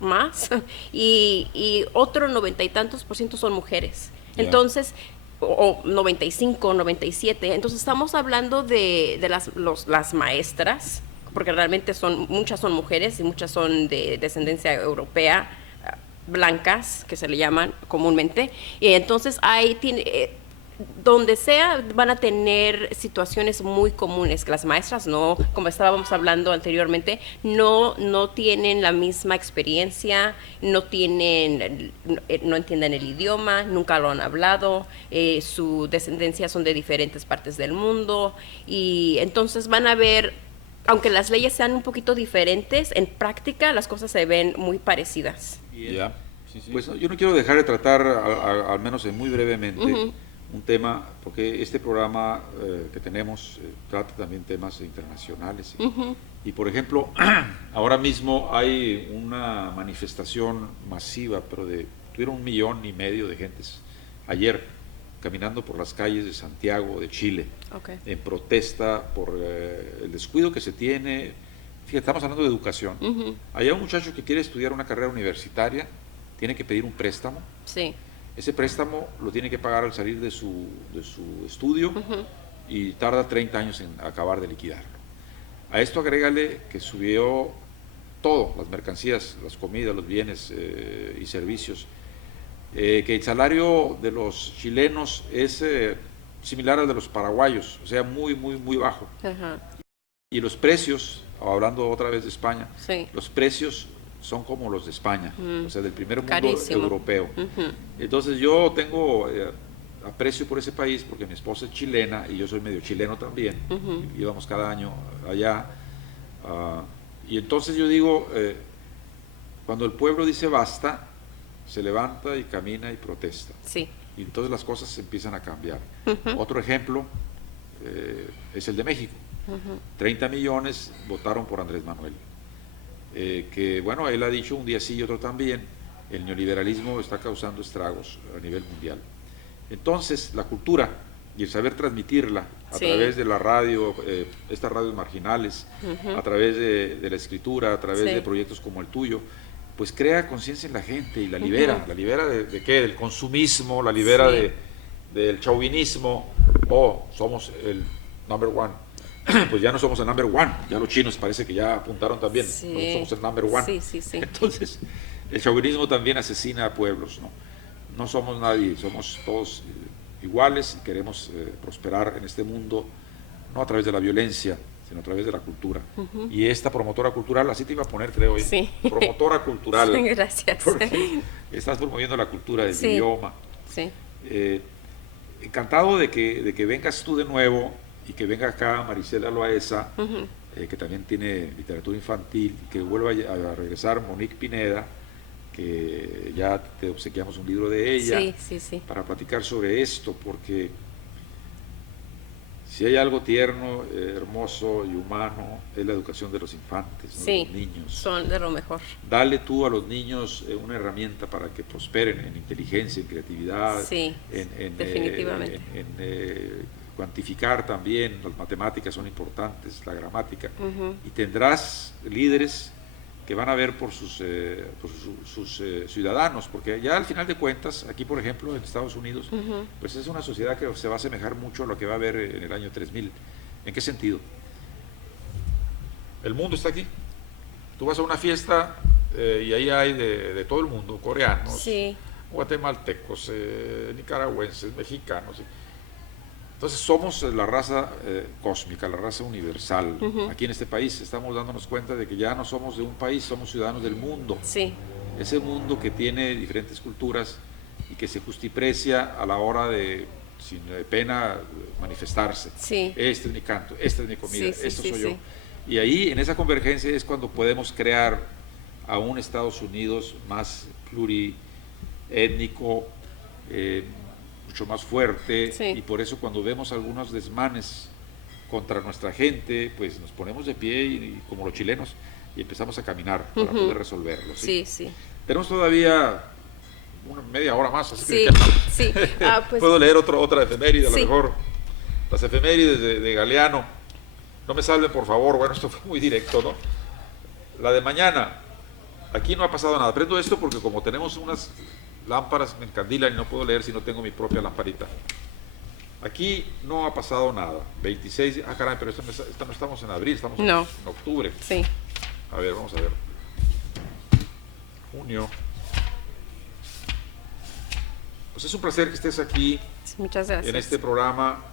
más, y otro 90 y tantos % son mujeres. Yeah. Entonces, o 95, 97. Entonces estamos hablando de las maestras, porque realmente muchas son mujeres y muchas son de descendencia europea, blancas, que se le llaman comúnmente. Y entonces donde sea van a tener situaciones muy comunes, que las maestras no, como estábamos hablando anteriormente, no tienen la misma experiencia, no entienden el idioma, nunca lo han hablado, su descendencia son de diferentes partes del mundo, y entonces van a ver, aunque las leyes sean un poquito diferentes, en práctica las cosas se ven muy parecidas. Ya. Sí, sí. Pues yo no quiero dejar de tratar, al menos muy brevemente, un tema, porque este programa que tenemos trata también temas internacionales. Y por ejemplo, ahora mismo hay una manifestación masiva, pero tuvieron 1,5 millones de gentes ayer caminando por las calles de Santiago, de Chile, en protesta por el descuido que se tiene. Fíjate, estamos hablando de educación. Hay un muchacho que quiere estudiar una carrera universitaria, tiene que pedir un préstamo. Sí. Ese préstamo lo tiene que pagar al salir de su estudio y tarda 30 años en acabar de liquidarlo. A esto agrégale que subió todo, las mercancías, las comidas, los bienes y servicios, que el salario de los chilenos es similar al de los paraguayos, o sea, muy, muy, muy bajo. Y los precios, hablando otra vez de España, sí, los precios son como los de España, o sea, del primer mundo carísimo, europeo. Entonces yo tengo aprecio por ese país porque mi esposa es chilena y yo soy medio chileno también, íbamos cada año allá, y entonces yo digo, cuando el pueblo dice basta, se levanta y camina y protesta, sí, y entonces las cosas empiezan a cambiar. Otro ejemplo es el de México. 30 millones votaron por Andrés Manuel. Que bueno, él ha dicho un día sí y otro también, el neoliberalismo está causando estragos a nivel mundial. Entonces, la cultura y el saber transmitirla a través de la radio, estas radios marginales, a través de la escritura, a través de proyectos como el tuyo, pues crea conciencia en la gente y la libera. ¿La libera de qué? Del consumismo, la libera del chauvinismo, somos el number one. Pues ya no somos el number one, ya los chinos parece que ya apuntaron también, no somos el number one. Entonces, el chauvinismo también asesina a pueblos, no somos nadie, somos todos iguales y queremos prosperar en este mundo, no a través de la violencia, sino a través de la cultura. Y esta promotora cultural, así te iba a poner, creo, promotora cultural. Gracias. Porque estás promoviendo la cultura del idioma. Sí. Encantado de que vengas tú de nuevo, y que venga acá Marisela Loaesa, que también tiene literatura infantil, que vuelva a regresar Monique Pineda, que ya te obsequiamos un libro de ella, para platicar sobre esto, porque si hay algo tierno, hermoso y humano, es la educación de los infantes, ¿no? De los niños. Son de lo mejor. Dale tú a los niños una herramienta para que prosperen en inteligencia, en creatividad, definitivamente. Cuantificar también, las matemáticas son importantes, la gramática, y tendrás líderes que van a ver por sus ciudadanos, porque ya al final de cuentas, aquí por ejemplo en Estados Unidos, pues es una sociedad que se va a asemejar mucho a lo que va a haber en el año 3000. ¿En qué sentido? El mundo está aquí. Tú vas a una fiesta y ahí hay de todo el mundo, coreanos, guatemaltecos, nicaragüenses, mexicanos. Entonces somos la raza cósmica, la raza universal. Aquí en este país estamos dándonos cuenta de que ya no somos de un país, somos ciudadanos del mundo. Ese mundo que tiene diferentes culturas y que se justiprecia a la hora de, sin pena, manifestarse. Sí. Este es mi canto, esta es mi comida, Sí, esto sí, soy sí, yo. sí. Y ahí, en esa convergencia, es cuando podemos crear a un Estados Unidos más pluriétnico, mucho más fuerte, Sí. y por eso cuando vemos algunos desmanes contra nuestra gente, pues nos ponemos de pie, y como los chilenos, y empezamos a caminar para poder resolverlo. ¿Sí? Sí, sí. Tenemos todavía una media hora más, así Sí, que sí. Pues, puedo leer otra efeméride, a lo Sí. mejor. Las efemérides de Galeano. No me salven, por favor. Bueno, esto fue muy directo, ¿no? La de mañana. Aquí no ha pasado nada. Prendo esto porque como tenemos unas lámparas, me encandilan y no puedo leer si no tengo mi propia lamparita. Aquí no ha pasado nada. 26... Ah, caray, pero esto no estamos en abril, estamos No. en octubre. sí. A ver, vamos a ver. Junio. Pues es un placer que estés aquí Muchas gracias. en este programa.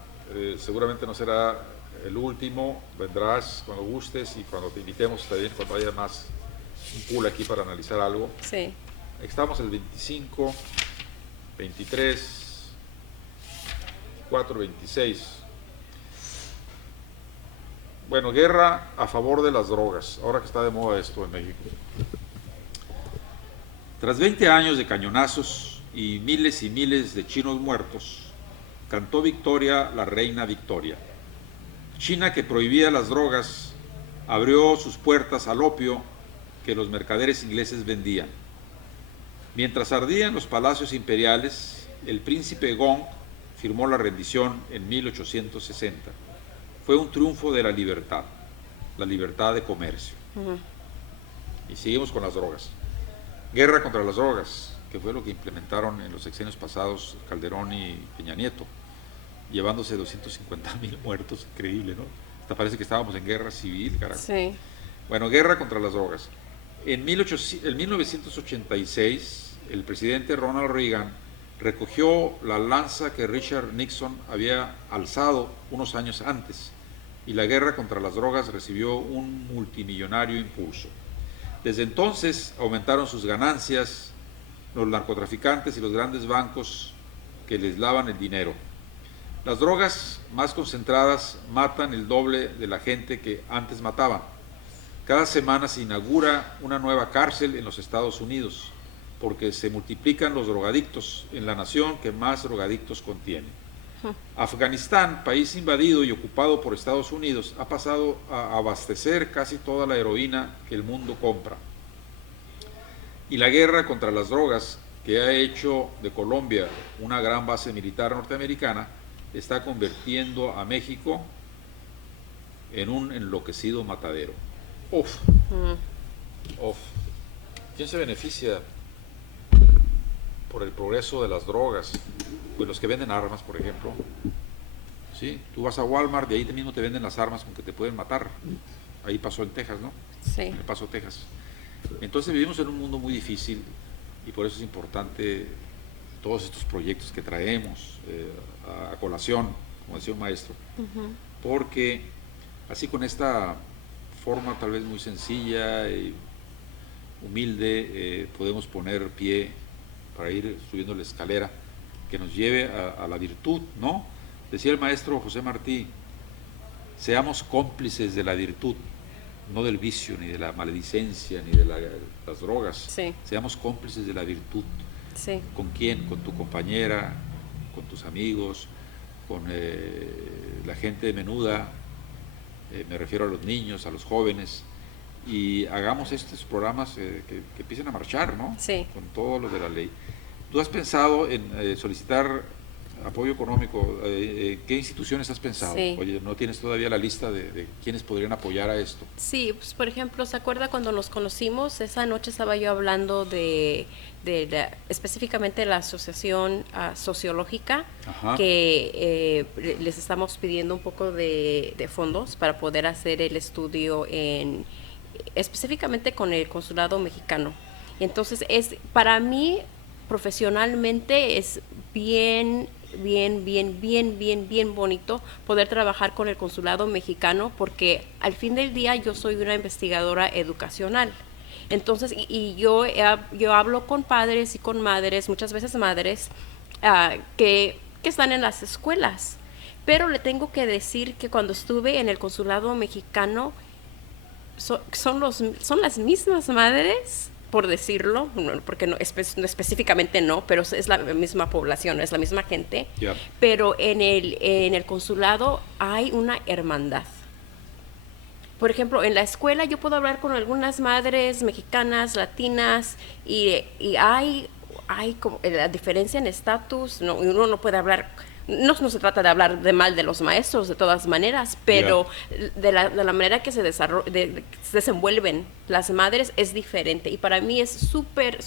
Seguramente no será el último. Vendrás cuando gustes y cuando te invitemos también, cuando haya más un pool aquí para analizar algo. Sí. Estamos el 25, 23, 4, 26. Bueno, guerra a favor de las drogas, ahora que está de moda esto en México. Tras 20 años de cañonazos y miles de chinos muertos, cantó victoria la reina Victoria. China, que prohibía las drogas, abrió sus puertas al opio que los mercaderes ingleses vendían. Mientras ardían los palacios imperiales, el príncipe Gong firmó la rendición en 1860. Fue un triunfo de la libertad de comercio. Y seguimos con las drogas. Guerra contra las drogas, que fue lo que implementaron en los sexenios pasados Calderón y Peña Nieto, llevándose 250,000 muertos, increíble, ¿no? Hasta parece que estábamos en guerra civil, carajo. Sí. Bueno, guerra contra las drogas. En 1986, el presidente Ronald Reagan recogió la lanza que Richard Nixon había alzado unos años antes, y la guerra contra las drogas recibió un multimillonario impulso. Desde entonces aumentaron sus ganancias los narcotraficantes y los grandes bancos que les lavan el dinero. Las drogas más concentradas matan el doble de la gente que antes mataban. Cada semana se inaugura una nueva cárcel en los Estados Unidos, porque se multiplican los drogadictos en la nación que más drogadictos contiene. Afganistán, país invadido y ocupado por Estados Unidos, ha pasado a abastecer casi toda la heroína que el mundo compra. Y la guerra contra las drogas, que ha hecho de Colombia una gran base militar norteamericana, está convirtiendo a México en un enloquecido matadero. Uf. ¿Quién se beneficia por el progreso de las drogas? Pues los que venden armas, por ejemplo. ¿Sí? Tú vas a Walmart y ahí mismo te venden las armas con que te pueden matar. Ahí pasó en Texas, ¿no? Sí. En El Paso, Texas. Entonces vivimos en un mundo muy difícil y por eso es importante todos estos proyectos que traemos a colación, como decía un maestro, porque así con esta forma tal vez muy sencilla y humilde podemos poner pie para ir subiendo la escalera que nos lleve a la virtud, ¿no? Decía el maestro José Martí, seamos cómplices de la virtud, no del vicio, ni de la maledicencia, ni de las drogas. Sí. Seamos cómplices de la virtud. Sí. ¿Con quién? Con tu compañera, con tus amigos, con la gente menuda, me refiero a los niños, a los jóvenes, y hagamos estos programas que empiecen a marchar, ¿no? Sí. Con todo lo de la ley. ¿Tú has pensado en solicitar apoyo económico? ¿Qué instituciones has pensado? Sí. Oye, ¿no tienes todavía la lista de quiénes podrían apoyar a esto? Sí, pues por ejemplo, ¿se acuerda cuando nos conocimos? Esa noche estaba yo hablando de específicamente la asociación sociológica, Ajá. que les estamos pidiendo un poco de fondos para poder hacer el estudio específicamente con el consulado mexicano. Entonces, para mí, profesionalmente, es bien bonito poder trabajar con el consulado mexicano, porque al fin del día yo soy una investigadora educacional. Entonces, y yo hablo con padres y con madres, muchas veces madres, que están en las escuelas, Pero le tengo que decir que cuando estuve en el consulado mexicano, son las mismas madres, por decirlo, porque no específicamente no, pero es la misma población, es la misma gente, Ya. pero en el consulado hay una hermandad. Por ejemplo, en la escuela yo puedo hablar con algunas madres mexicanas, latinas, y hay como la diferencia en estatus, uno no puede hablar. No se trata de hablar de mal de los maestros de todas maneras, pero de la manera que se desenvuelven las madres es diferente. Y para mí es súper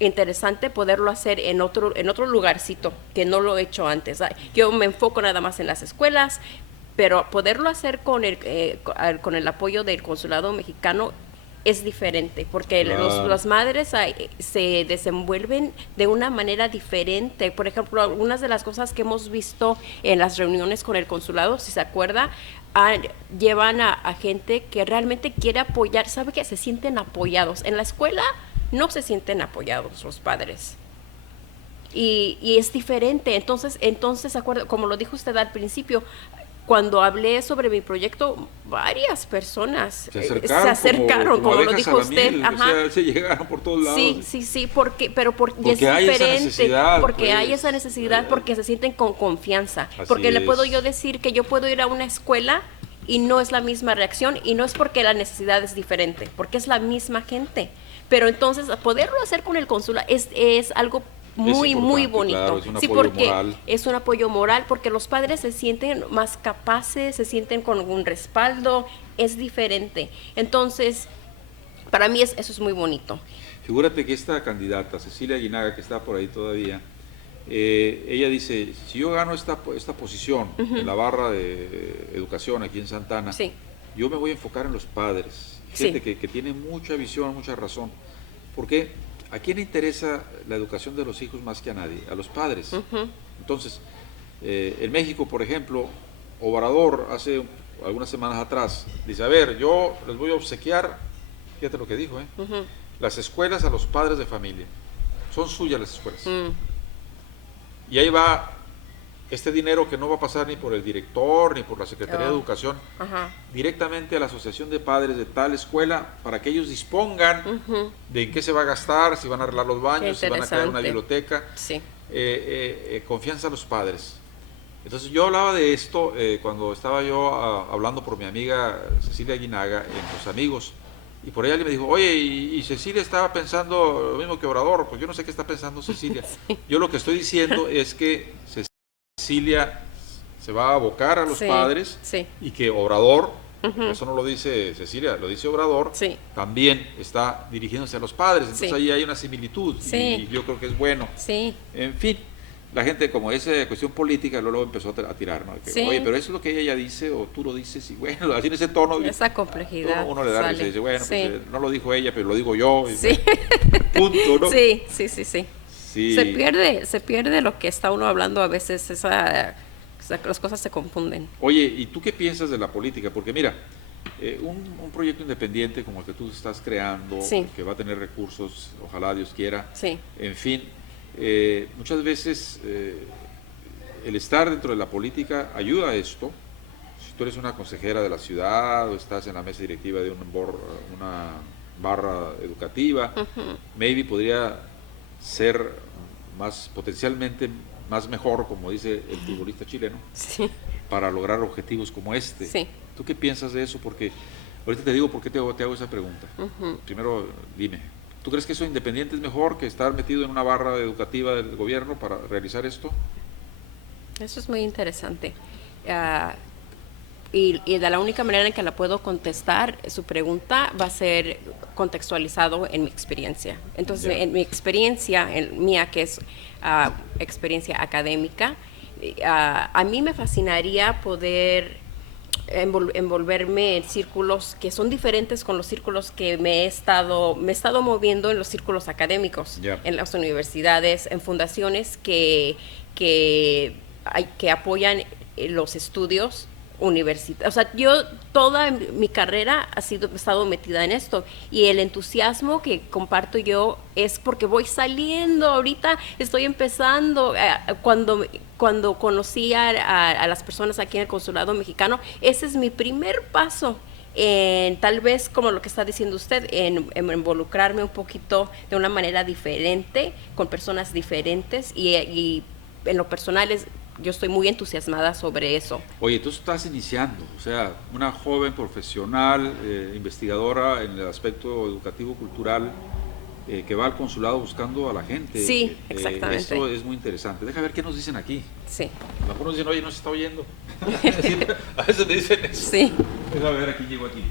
interesante poderlo hacer en otro lugarcito que no lo he hecho antes. Yo me enfoco nada más en las escuelas, pero poderlo hacer con el apoyo del consulado mexicano es diferente, porque Claro. las madres se desenvuelven de una manera diferente. Por ejemplo, algunas de las cosas que hemos visto en las reuniones con el consulado, si se acuerda, llevan a gente que realmente quiere apoyar, sabe que se sienten apoyados. En la escuela no se sienten apoyados los padres. Y es diferente. Entonces, ¿se acuerda? Como lo dijo usted al principio, cuando hablé sobre mi proyecto, varias personas Se se acercaron, acercaron, como lo abejas dijo a la usted. miel, Ajá. o sea, se llegaron por todos lados. Sí, y es Porque hay esa diferente, necesidad, porque pues. hay esa necesidad, porque se sienten con confianza. Así Porque le puedo es. yo decir que yo puedo ir a una escuela y no es la misma reacción, y no es porque la necesidad es diferente, porque es la misma gente. Pero entonces, poderlo hacer con el consulado es algo muy importante, bonito. claro, es un Sí, apoyo porque moral. es un apoyo moral, porque los padres se sienten más capaces, se sienten con un respaldo, es diferente. Entonces, para mí eso es muy bonito. Figúrate que esta candidata, Cecilia Aguinaga, que está por ahí todavía, ella dice, si yo gano esta posición en la barra de educación aquí en Santana, Sí. yo me voy a enfocar en los padres. Sí. Gente que tiene mucha visión, mucha razón. Porque ¿a quién le interesa la educación de los hijos más que a nadie? A los padres. Entonces, en México, por ejemplo, Obrador hace algunas semanas atrás dice, a ver, yo les voy a obsequiar, fíjate lo que dijo, las escuelas a los padres de familia. Son suyas las escuelas. Y ahí va este dinero que no va a pasar ni por el director ni por la Secretaría de Educación, directamente a la Asociación de Padres de tal escuela para que ellos dispongan de en qué se va a gastar, si van a arreglar los baños, si van a crear una biblioteca. Sí. Confianza a los padres. Entonces yo hablaba de esto cuando estaba yo hablando por mi amiga Cecilia Aguinaga en Los Amigos, y por ella le me dijo, oye, y Cecilia estaba pensando lo mismo que Obrador. Pues yo no sé qué está pensando Cecilia. Sí. Yo lo que estoy diciendo es que Cecilia se va a abocar a los padres, y que Obrador, eso no lo dice Cecilia, lo dice Obrador, también está dirigiéndose a los padres. Entonces ahí hay una similitud, y yo creo que es bueno. En fin, la gente, como es cuestión política, luego empezó a tirar, ¿no? Que, oye, pero eso es lo que ella dice, o tú lo dices, y bueno, así en ese tono. Esa complejidad. Uno le da risa y dice, bueno, pues, no lo dijo ella, pero lo digo yo. Y, Sí. punto, ¿no? Sí. Sí. Se pierde lo que está uno hablando a veces, las cosas se confunden. Oye, ¿y tú qué piensas de la política? Porque mira, un proyecto independiente como el que tú estás creando, que va a tener recursos, ojalá Dios quiera, en fin, muchas veces el estar dentro de la política ayuda a esto. Si tú eres una consejera de la ciudad o estás en la mesa directiva de una barra educativa, maybe podría ser potencialmente más mejor, como dice el futbolista chileno, para lograr objetivos como este. ¿Tú qué piensas de eso? Porque ahorita te digo por qué te hago esa pregunta. Primero, dime, ¿tú crees que eso independiente es mejor que estar metido en una barra educativa del gobierno para realizar esto? Eso es muy interesante. Y de la única manera en que la puedo contestar, su pregunta va a ser contextualizado en mi experiencia. Entonces, en mi experiencia, mía, que es experiencia académica, a mí me fascinaría poder envolverme en círculos que son diferentes con los círculos que me he estado moviendo en los círculos académicos, en las universidades, en fundaciones que apoyan los estudios universitaria. O sea, yo toda mi carrera he estado metida en esto, y el entusiasmo que comparto yo es porque voy saliendo, ahorita estoy empezando. Cuando conocí a las personas aquí en el consulado mexicano, ese es mi primer paso en, tal vez como lo que está diciendo usted, en involucrarme un poquito de una manera diferente, con personas diferentes, y en lo personal yo estoy muy entusiasmada sobre eso. Oye, tú estás iniciando, o sea, una joven profesional, investigadora en el aspecto educativo cultural, que va al consulado buscando a la gente. Sí, exactamente. Eso es muy interesante. Deja ver qué nos dicen aquí. Sí. Algunos dicen, oye, no se está oyendo. A veces me dicen eso. Sí. Deja ver, aquí llego aquí.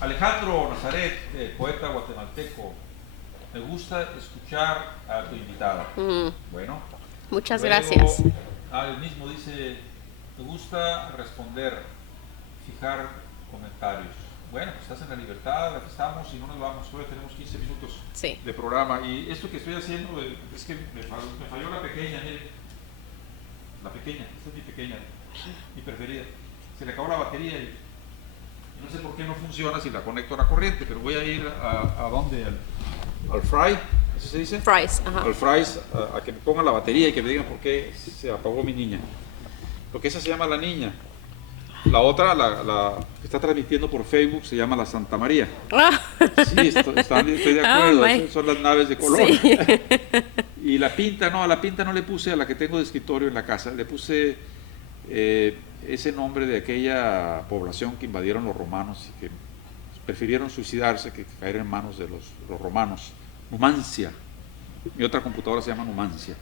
Alejandro Nazaret, poeta guatemalteco. Me gusta escuchar a tu invitada. Bueno. Muchas luego, gracias. El mismo dice, me gusta responder, fijar comentarios. Bueno, pues estás en la libertad, aquí estamos y no nos vamos, todavía tenemos 15 minutos Sí. de programa. Y esto que estoy haciendo es que me falló la pequeña, mire. La pequeña, esta es mi pequeña, mi preferida. Se le acabó la batería y no sé por qué no funciona si la conecto a la corriente, pero voy a ir a ¿dónde? Al Fry, ¿eso se dice? Fries, ajá. Al Fry's, a que me pongan la batería y que me digan por qué se apagó mi niña. Porque esa se llama La Niña. La otra, la que está transmitiendo por Facebook, se llama La Santa María. Sí, estoy de acuerdo, esas son las naves de color. Sí. Y la pinta, no, a la pinta no le puse a la que tengo de escritorio en la casa, le puse ese nombre de aquella población que invadieron los romanos y que prefirieron suicidarse que caer en manos de los romanos. Numancia. Mi otra computadora se llama Numancia.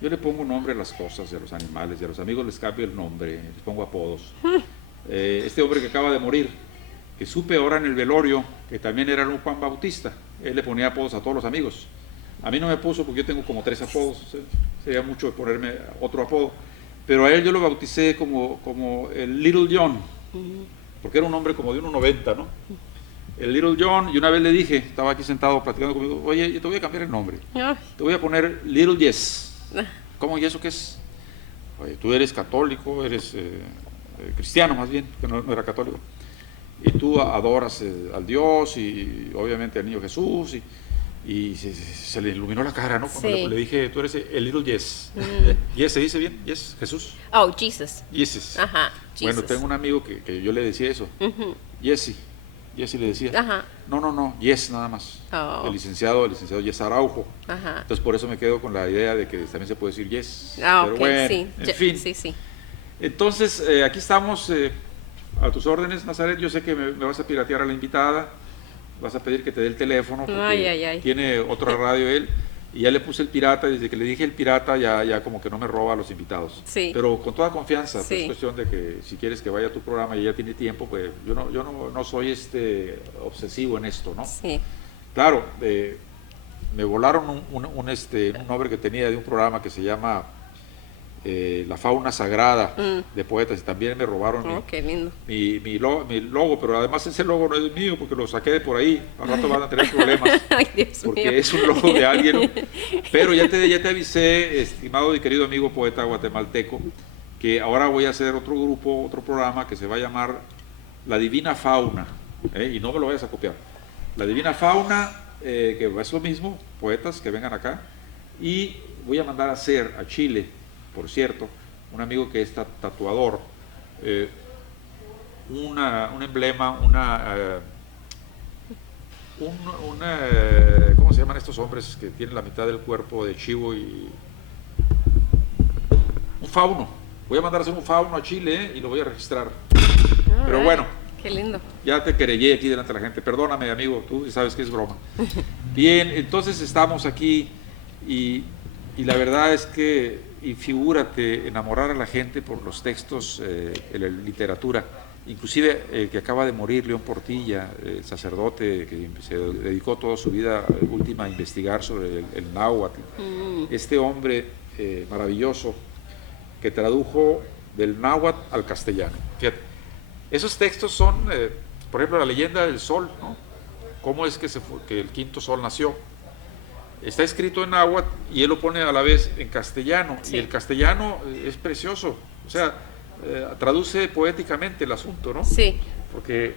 Yo le pongo nombre a las cosas, a los animales, y a los amigos les cambio el nombre, les pongo apodos. Este hombre que acaba de morir, que supe ahora en el velorio, que también era un Juan Bautista, él le ponía apodos a todos los amigos. A mí no me puso porque yo tengo como 3 apodos, sería mucho ponerme otro apodo, pero a él yo lo bauticé como el Little John, porque era un hombre como de 1,90, ¿no? El Little John, y una vez le dije, estaba aquí sentado platicando conmigo, oye, yo te voy a cambiar el nombre, te voy a poner Little Yes. ¿Cómo? ¿Y eso qué es? Oye, tú eres católico, eres cristiano más bien, que no era católico, y tú adoras al Dios y obviamente al niño Jesús, y se le iluminó la cara, ¿no? Cuando Sí. le dije, tú eres el Little Yes. ¿Yes se dice bien? ¿Yes? ¿Jesús? Oh, Jesus. Yeses. Ajá, Bueno, Jesus. tengo un amigo que yo le decía eso. Yesi. Yesi le decía. Ajá. No, Yes nada más. Oh. El licenciado Yes Araujo. Ajá. Entonces por eso me quedo con la idea de que también se puede decir Yes. Ah, Pero ok, bueno, sí. en fin. Sí, sí. Entonces, aquí estamos a tus órdenes, Nazaret. Yo sé que me vas a piratear a la invitada, vas a pedir que te dé el teléfono, porque Ay. tiene otra radio él, y ya le puse el pirata, y desde que le dije el pirata ya como que no me roba a los invitados. Sí. Pero con toda confianza, pues, Sí. es cuestión de que si quieres que vaya a tu programa y ella tiene tiempo, pues yo no soy obsesivo en esto, ¿no? Sí. Claro, me volaron un nombre que tenía de un programa que se llama La Fauna Sagrada de Poetas, y también me robaron Oh, qué lindo. mi logo, pero además ese logo no es mío porque lo saqué de por ahí, al rato van a tener problemas Ay, Dios porque mío. es un logo de alguien, pero ya te avisé, estimado y querido amigo poeta guatemalteco, que ahora voy a hacer otro grupo, otro programa que se va a llamar La Divina Fauna, y no me lo vayas a copiar. La Divina Fauna, que es lo mismo, poetas que vengan acá, y voy a mandar a hacer a Chile, por cierto, un amigo que es tatuador, un emblema, ¿cómo se llaman estos hombres que tienen la mitad del cuerpo de chivo y un fauno? Voy a mandar a hacer un fauno a Chile y lo voy a registrar. Pero Alright. bueno, Qué lindo. ya te querellé aquí delante de la gente. Perdóname, amigo, tú sabes que es broma. Bien, entonces estamos aquí y la verdad es que, y figúrate, enamorar a la gente por los textos en la literatura. Inclusive que acaba de morir León Portilla, el sacerdote que se dedicó toda su vida última a investigar sobre el náhuatl. Este hombre maravilloso que tradujo del náhuatl al castellano. Fíjate, esos textos son, por ejemplo, la leyenda del sol, ¿no? ¿Cómo es que el quinto sol nació? Está escrito en náhuatl y él lo pone a la vez en castellano. Sí. Y el castellano es precioso. O sea, traduce poéticamente el asunto, ¿no? Sí. Porque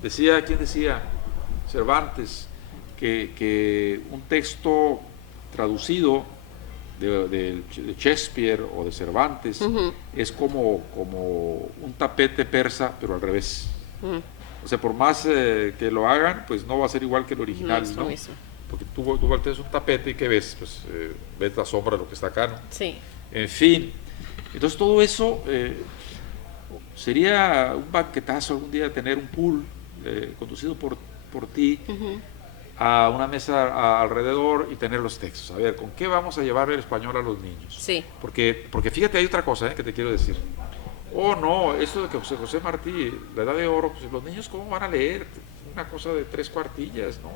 ¿quién decía? Cervantes, que un texto traducido de Shakespeare o de Cervantes es como un tapete persa, pero al revés. O sea, por más que lo hagan, pues no va a ser igual que el original, No es lo mismo. Porque tú volteas un tapete y ¿qué ves? Pues ves la sombra de lo que está acá, ¿no? Sí. En fin, entonces todo eso sería un banquetazo algún día tener un pool conducido por ti a una mesa alrededor y tener los textos. A ver, ¿con qué vamos a llevar el español a los niños? Sí. Porque fíjate, hay otra cosa que te quiero decir. Oh, no, eso de que José Martí, la edad de oro, pues los niños ¿cómo van a leer? Una cosa de 3 cuartillas, no.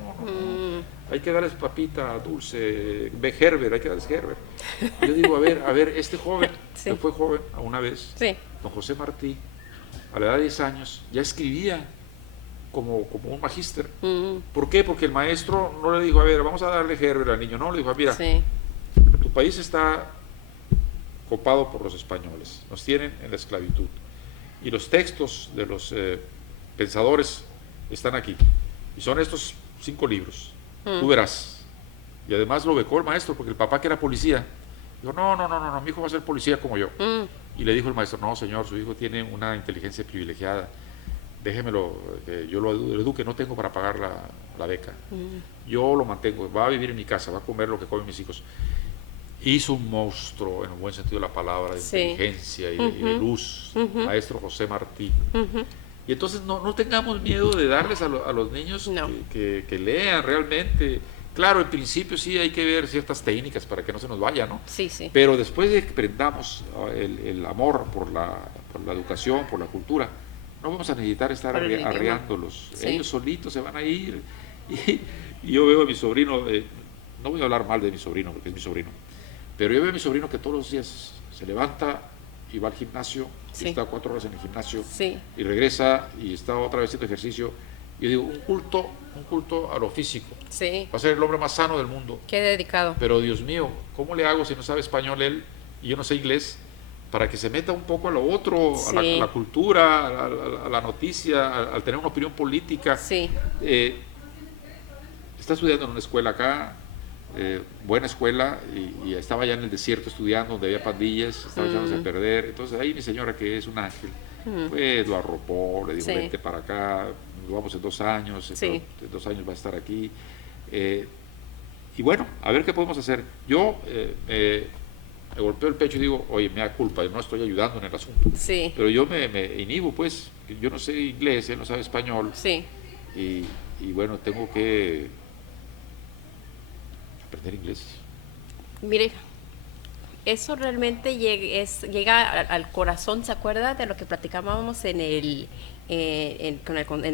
Hay que darles papita, dulce, Herbert, hay que darles Herbert. Yo digo, a ver, este joven, Sí. que fue joven a una vez, Sí. don José Martí, a la edad de 10 años, ya escribía como un magíster. ¿Por qué? Porque el maestro no le dijo, a ver, vamos a darle Herbert al niño, no, le dijo, mira, Sí. tu país está copado por los españoles, nos tienen en la esclavitud. Y los textos de los pensadores están aquí. Y son estos 5 libros. Tú verás. Y además lo becó el maestro, porque el papá, que era policía, dijo, no, mi hijo va a ser policía como yo. Y le dijo el maestro, no, señor, su hijo tiene una inteligencia privilegiada. Déjemelo, yo lo eduque, no tengo para pagar la beca. Yo lo mantengo, va a vivir en mi casa, va a comer lo que comen mis hijos. Hizo un monstruo, en el buen sentido de la palabra, de Sí. inteligencia y de luz, maestro José Martí. Y entonces no tengamos miedo de darles a los niños No. que lean realmente. Claro, en principio sí hay que ver ciertas técnicas para que no se nos vaya, ¿no? Sí, sí. Pero después de que prendamos el amor por la educación, por la cultura, no vamos a necesitar estar Por el idioma. arreándolos. Sí. Ellos solitos se van a ir. Y yo veo a mi sobrino, no voy a hablar mal de mi sobrino, porque es mi sobrino, pero yo veo a mi sobrino que todos los días se levanta y va al gimnasio, Sí. y está 4 horas en el gimnasio, Sí. y regresa y está otra vez haciendo ejercicio. Yo digo, un culto a lo físico. Sí. Va a ser el hombre más sano del mundo. Qué dedicado. Pero Dios mío, ¿cómo le hago si no sabe español él y yo no sé inglés? Para que se meta un poco a lo otro, Sí. a la cultura, a la noticia, al tener una opinión política. Sí. Está estudiando en una escuela acá, buena escuela, y estaba allá en el desierto estudiando, donde había pandillas, estaba echándose a perder. Entonces ahí mi señora, que es un ángel, pues lo arropó, le dijo, Sí. vente para acá, nos vamos en 2 años, Sí. en 2 años va a estar aquí. Y bueno, a ver qué podemos hacer. Yo me golpeo el pecho y digo, oye, me da culpa, yo no estoy ayudando en el asunto. Sí. Pero yo me inhibo, pues, que yo no sé inglés, él no sabe español, Sí. y bueno, tengo que aprender inglés. Mire, eso realmente llega al corazón. ¿Se acuerda de lo que platicábamos en el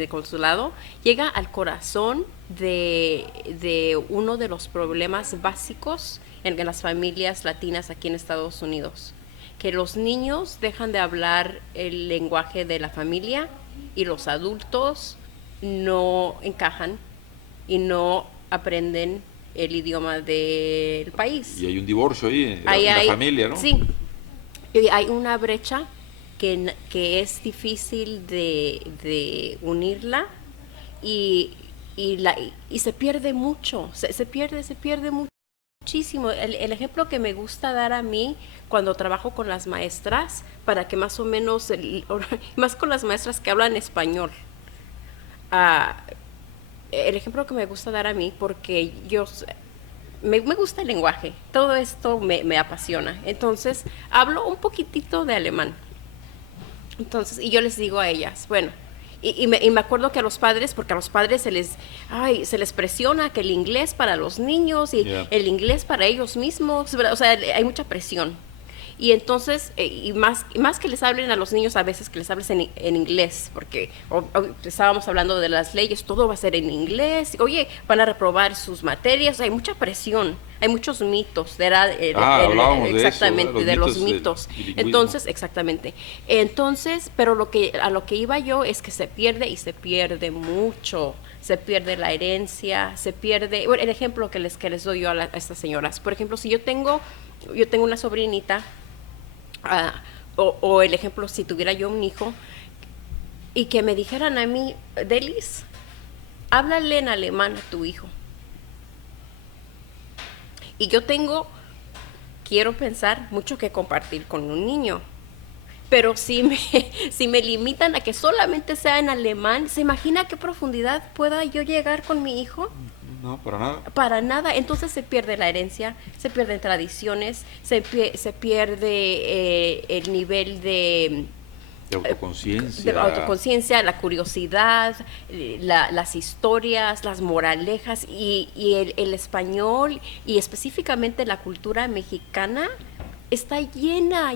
consulado? Llega al corazón de uno de los problemas básicos en las familias latinas aquí en Estados Unidos, que los niños dejan de hablar el lenguaje de la familia y los adultos no encajan y no aprenden el idioma del país. Y hay un divorcio ahí en Ahí la hay- familia, ¿no? Sí, y hay una brecha que es difícil de unirla y se pierde mucho, se pierde muchísimo. El ejemplo que me gusta dar a mí cuando trabajo con las maestras, para que más o menos, más con las maestras que hablan español, el ejemplo que me gusta dar a mí, porque me gusta el lenguaje, todo esto me apasiona. Entonces, hablo un poquitito de alemán. Entonces, y yo les digo a ellas, bueno, y me acuerdo que a los padres, porque a los padres se les presiona que el inglés para los niños y Yeah. el inglés para ellos mismos, o sea, hay mucha presión. Y entonces, y más que les hablen a los niños, a veces que les hables en inglés, porque estábamos hablando de las leyes, todo va a ser en inglés, oye, van a reprobar sus materias, hay mucha presión, hay muchos mitos, hablábamos de eso, exactamente, ¿verdad? de Los los mitos mitos. del bilingüismo. Entonces, exactamente. Entonces, pero a lo que iba yo es que se pierde mucho, se pierde la herencia, se pierde, bueno, el ejemplo que les doy yo a estas señoras, por ejemplo, si yo tengo una sobrinita, o el ejemplo, si tuviera yo un hijo, y que me dijeran a mí, Delis, háblale en alemán a tu hijo. Y yo quiero pensar, mucho que compartir con un niño. Pero si me limitan a que solamente sea en alemán, ¿se imagina a qué profundidad pueda yo llegar con mi hijo? No, para nada. Para nada. Entonces se pierde la herencia, se pierden tradiciones, se pierde el nivel de autoconciencia, la curiosidad, las historias, las moralejas y el español y específicamente la cultura mexicana está llena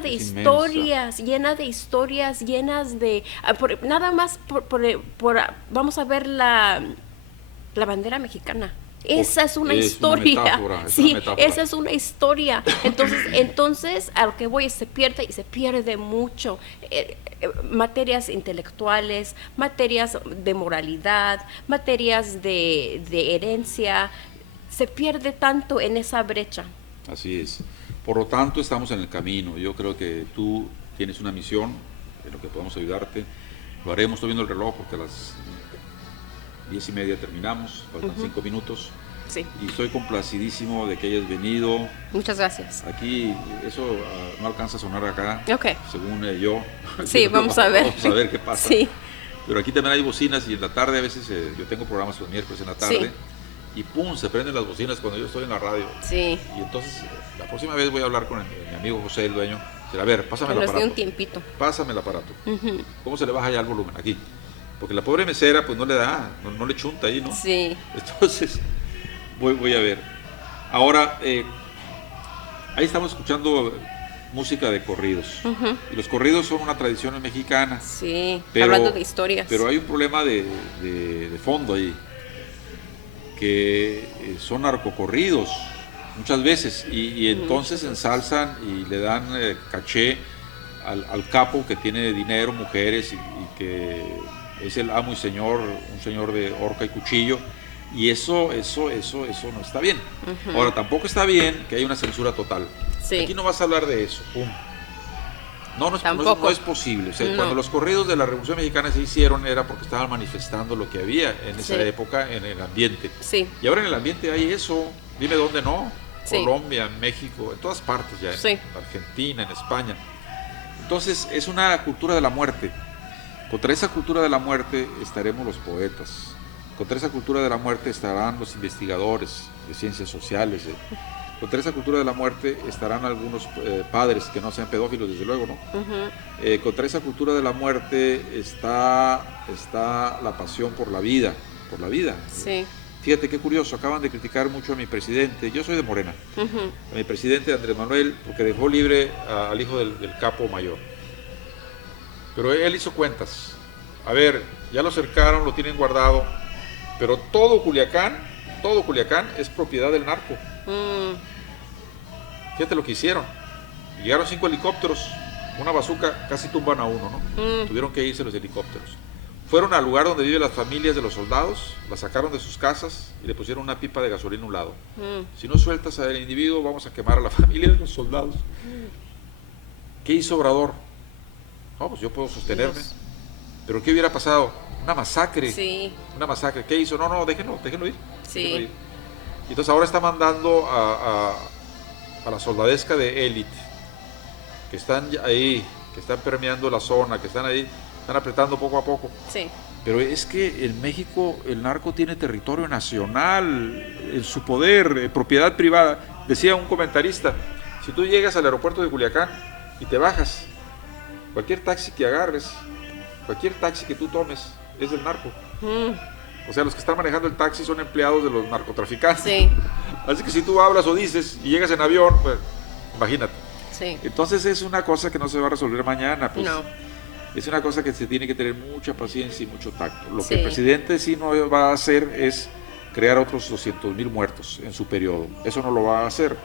de historias, llenas de... nada más vamos a ver la bandera mexicana. Esa es una historia. Esa es una historia. Entonces a lo que voy, se pierde mucho. Materias intelectuales, materias de moralidad, materias de herencia, se pierde tanto en esa brecha. Así es. Por lo tanto, estamos en el camino. Yo creo que tú tienes una misión en lo que podemos ayudarte. Lo haremos, estoy viendo el reloj porque a las 10:30 terminamos, faltan 5 minutos. Sí. Y estoy complacidísimo de que hayas venido. Muchas gracias. Aquí, eso no alcanza a sonar acá, según yo. Sí, vamos a ver. Vamos a ver qué pasa. Sí. Pero aquí también hay bocinas y en la tarde a veces yo tengo programas los miércoles en la tarde. Sí. Y pum, se prenden las bocinas cuando yo estoy en la radio. Sí. Y entonces, la próxima vez voy a hablar con mi amigo José, el dueño. A ver, pásame el aparato. Nos dio un tiempito. Pásame el aparato. ¿Cómo se le baja ya el volumen? Aquí. Porque la pobre mesera, pues no le da, no le chunta ahí, ¿no? Sí. Entonces, voy a ver. Ahora, ahí estamos escuchando música de corridos. Y los corridos son una tradición mexicana. Sí, hablando de historias. Pero hay un problema de fondo ahí, que son narcocorridos muchas veces, y entonces ensalzan y le dan caché al capo que tiene dinero, mujeres, y que es el amo y señor, un señor de horca y cuchillo, y eso no está bien. Ahora, tampoco está bien que haya una censura total. Sí. Aquí no vas a hablar de eso, pum. No es posible. O sea, cuando los corridos de la Revolución Mexicana se hicieron era porque estaban manifestando lo que había en esa época en el ambiente. Sí. Y ahora en el ambiente hay eso. Dime dónde no. Sí. Colombia, México, en todas partes ya. En Argentina, en España. Entonces es una cultura de la muerte. Contra esa cultura de la muerte estaremos los poetas. Contra esa cultura de la muerte estarán los investigadores de ciencias sociales. Contra esa cultura de la muerte estarán algunos padres que no sean pedófilos, desde luego, ¿no? Contra esa cultura de la muerte está la pasión por la vida, Sí. Fíjate qué curioso, acaban de criticar mucho a mi presidente, yo soy de Morena, a mi presidente Andrés Manuel, porque dejó libre al hijo del capo mayor. Pero él hizo cuentas. A ver, ya lo cercaron, lo tienen guardado, pero todo Culiacán es propiedad del narco. Fíjate lo que hicieron. Llegaron 5 helicópteros, una bazuca, casi tumban a uno, ¿no? Tuvieron que irse los helicópteros. Fueron al lugar donde viven las familias de los soldados, las sacaron de sus casas y le pusieron una pipa de gasolina a un lado. Si no sueltas al individuo, vamos a quemar a la familia de los soldados. ¿Qué hizo Obrador? No, pues yo puedo sostenerme. Dios. ¿Pero qué hubiera pasado? Una masacre. Sí. Una masacre. ¿Qué hizo? No, déjenlo ir. Sí. Déjenlo ir. Y entonces ahora está mandando a la soldadesca de élite, que están ahí, que están permeando la zona, que están ahí, están apretando poco a poco. Sí. Pero es que en México el narco tiene territorio nacional en su poder, propiedad privada. Decía un comentarista, si tú llegas al aeropuerto de Culiacán y te bajas, cualquier taxi que agarres, cualquier taxi que tú tomes, es del narco. O sea, los que están manejando el taxi son empleados de los narcotraficantes. Sí. Así que si tú hablas o dices y llegas en avión, pues imagínate. Sí. Entonces es una cosa que no se va a resolver mañana, pues. No. Es una cosa que se tiene que tener mucha paciencia y mucho tacto. Lo Sí. que el presidente sí no va a hacer es crear otros 200,000 muertos en su periodo. Eso no lo va a hacer.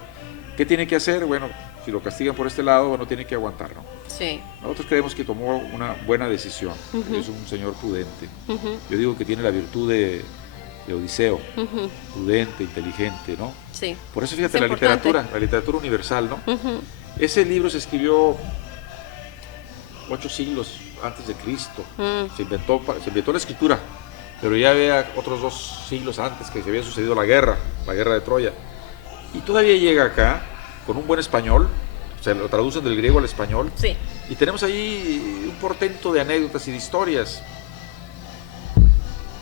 ¿Qué tiene que hacer? Bueno, si lo castigan por este lado, bueno, tiene que aguantar, ¿no? Sí. Nosotros creemos que tomó una buena decisión. Es un señor prudente. Yo digo que tiene la virtud de Odiseo, prudente, inteligente, ¿no? Sí. Por eso fíjate, Es la importante. literatura universal, ¿no? Ese libro se escribió 8 siglos antes de Cristo. Se inventó la escritura, pero ya había otros 2 siglos antes que se había sucedido la guerra de Troya. Y todavía llega acá con un buen español, se lo traducen del griego al español. Sí. Y tenemos ahí un portento de anécdotas y de historias.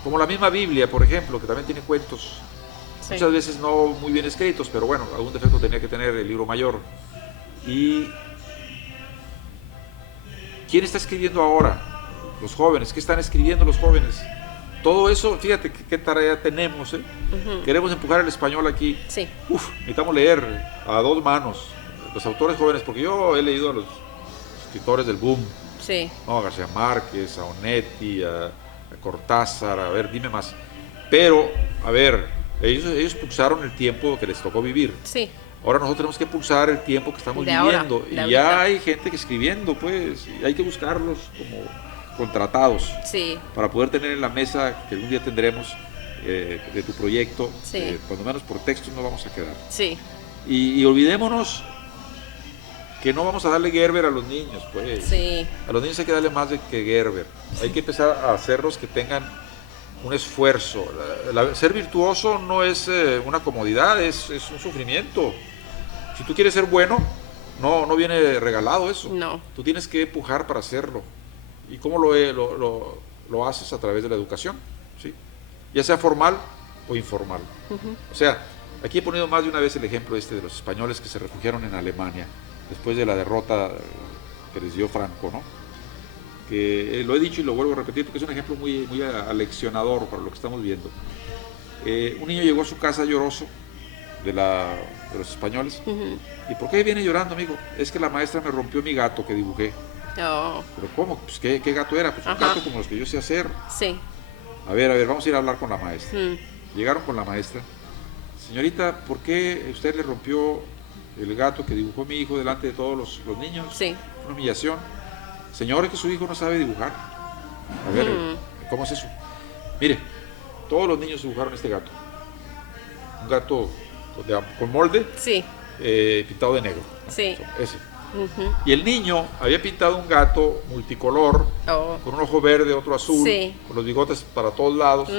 Como la misma Biblia, por ejemplo, que también tiene cuentos. Sí. Muchas veces no muy bien escritos, pero bueno, algún defecto tenía que tener el libro mayor. ¿Y quién está escribiendo ahora? Los jóvenes. ¿Qué están escribiendo los jóvenes? Todo eso, fíjate qué tarea tenemos, ¿eh? Queremos empujar el español aquí. Sí. Necesitamos leer a 2 manos los autores jóvenes, porque yo he leído a los escritores del boom. Sí. No, a García Márquez, a Onetti, a Cortázar, a ver, dime más. Pero, a ver, ellos pulsaron el tiempo que les tocó vivir. Sí. Ahora nosotros tenemos que pulsar el tiempo que estamos De ahora, viviendo. de Y ahorita. ya hay gente que escribiendo, pues, y hay que buscarlos como contratados Sí. para poder tener en la mesa que algún día tendremos de tu proyecto. Sí. Cuando menos por texto no vamos a quedar. Sí. Y olvidémonos que no vamos a darle Gerber a los niños, pues. Sí. A los niños hay que darle más que Gerber. Hay que empezar a hacerlos que tengan un esfuerzo. Ser virtuoso no es una comodidad, es un sufrimiento. Si tú quieres ser bueno, no viene regalado eso. No. Tú tienes que empujar para hacerlo. ¿Y cómo lo haces? A través de la educación, ¿sí? Ya sea formal o informal. O sea, aquí he ponido más de una vez el ejemplo de los españoles que se refugiaron en Alemania después de la derrota que les dio Franco, ¿no? Que lo he dicho y lo vuelvo a repetir porque es un ejemplo muy, muy aleccionador para lo que estamos viendo. Un niño llegó a su casa lloroso de los españoles. ¿Y por qué viene llorando, amigo? Es que la maestra me rompió mi gato que dibujé. Oh. ¿Pero cómo? Pues, ¿qué gato era? Pues un Ajá. gato como los que yo sé hacer. Sí. A ver, vamos a ir a hablar con la maestra. Mm. Llegaron con la maestra. Señorita, ¿por qué usted le rompió el gato que dibujó mi hijo delante de todos los niños? Sí. Una humillación. Señor, es que su hijo no sabe dibujar. A ver, ¿cómo es eso? Mire, todos los niños dibujaron este gato. Un gato con molde, Sí. pintado de negro. Sí. Ese. Y el niño había pintado un gato multicolor, Oh. con un ojo verde, otro azul, Sí. con los bigotes para todos lados.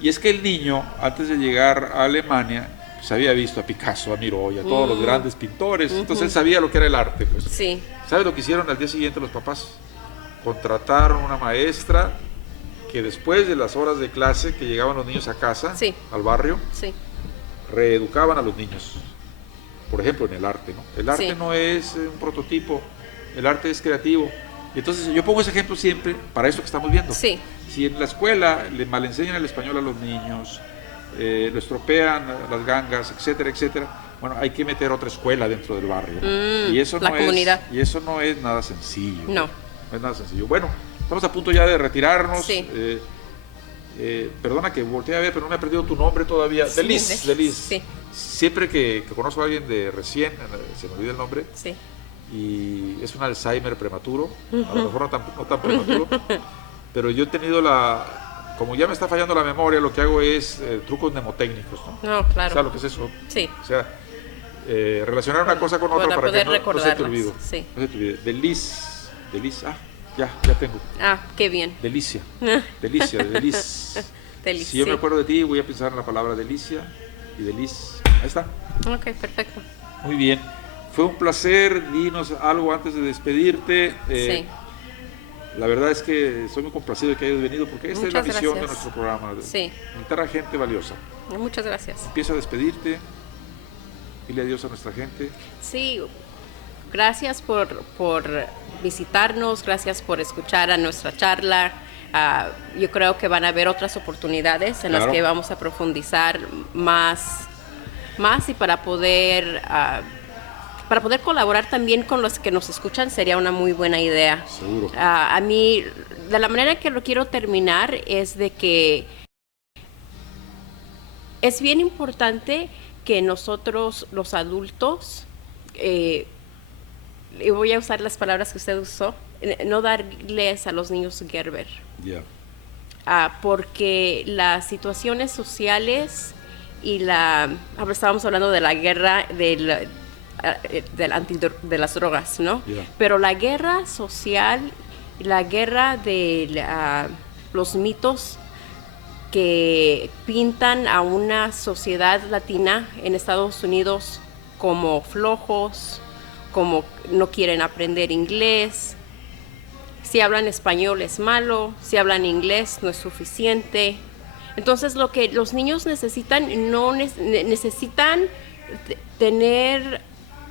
Y es que el niño, antes de llegar a Alemania, pues había visto a Picasso, a Miró y a todos los grandes pintores. Entonces él sabía lo que era el arte. Pues. Sí. ¿Sabe lo que hicieron al día siguiente los papás? Contrataron una maestra que después de las horas de clase que llegaban los niños a casa, Sí. al barrio, Sí. reeducaban a los niños. Por ejemplo, en el arte, ¿no? El arte Sí. no es un prototipo, el arte es creativo. Y entonces yo pongo ese ejemplo siempre para esto que estamos viendo. Sí. Si en la escuela le malenseñan el español a los niños, lo estropean las gangas, etcétera, etcétera, bueno, hay que meter otra escuela dentro del barrio. ¿No? Y eso la comunidad. y eso no es nada sencillo. No. No es nada sencillo. Bueno, estamos a punto ya de retirarnos. Sí. Perdona que volteé a ver, pero no me he perdido tu nombre todavía. Sí, Delis. sí. Siempre que conozco a alguien de recién, se me olvida el nombre, Sí. y es un Alzheimer prematuro, a lo mejor no tan prematuro, pero yo he tenido como ya me está fallando la memoria, lo que hago es trucos mnemotécnicos, ¿no? No, claro. ¿Sabes lo que es eso? Sí. O sea, relacionar una cosa con otra Para para que poder no se te recordarlas, olvide. sí. No se te olvide. Delis, ya tengo. Ah, qué bien. Delicia, delicia. Delicia. Si yo me acuerdo de ti, voy a pensar en la palabra delicia y delis. Ahí está. Ok, perfecto. Muy bien. Fue un placer. Dinos algo antes de despedirte. Sí. La verdad es que estoy muy complacido de que hayas venido porque esta es la Muchas misión de gracias. nuestro programa. Sí. Invitar a gente valiosa. Muchas gracias. Empieza a despedirte. Dile adiós a nuestra gente. Sí, gracias por visitarnos, gracias por escuchar a nuestra charla. Yo creo que van a haber otras oportunidades en las Claro. que vamos a profundizar más y para poder colaborar también con los que nos escuchan sería una muy buena idea. Seguro. A mí, de la manera que lo quiero terminar es de que es bien importante que nosotros, los adultos, y voy a usar las palabras que usted usó, no darles a los niños Gerber, Ya. porque las situaciones sociales y ahora estábamos hablando de la guerra, de las drogas, ¿no? Yeah. Pero la guerra social, la guerra de los mitos que pintan a una sociedad latina en Estados Unidos como flojos, como no quieren aprender inglés, si hablan español es malo, si hablan inglés no es suficiente. Entonces lo que los niños necesitan, necesitan tener